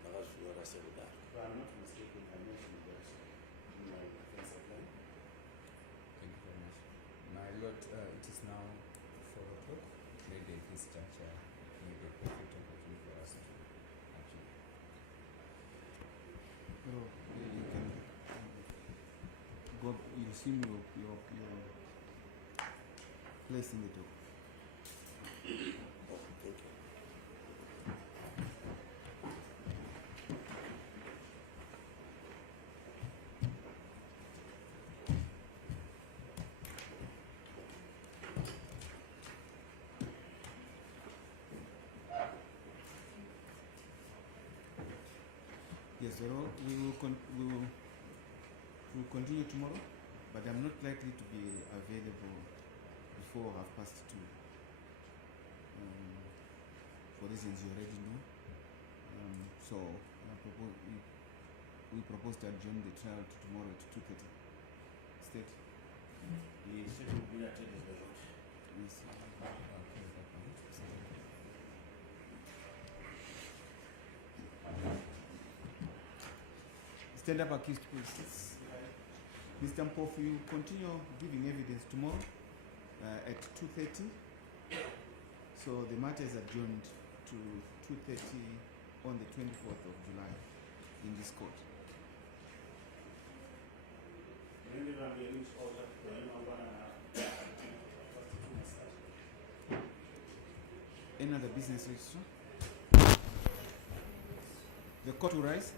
ndakazvinyora sekudaro. If I'm not mistaken, I mentioned that in my defense outline. Thank you very much. My lord, it is now 4 o'clock. Maybe at this juncture, maybe a perfect opportunity for us to actually. So you can go. You see your place in the door. Yes, well, we will continue tomorrow, but I'm not likely to be available before 2:30. For reasons you already know. So we propose to adjourn the trial to tomorrow at 2:30. State. The second will be attended by what? Yes. Stand up, accused, please. Mr. Mpofu, you continue giving evidence tomorrow at 2:30. So the matter is adjourned to 2:30 on the 24th of July in this court. Any other business registrar? The court will rise.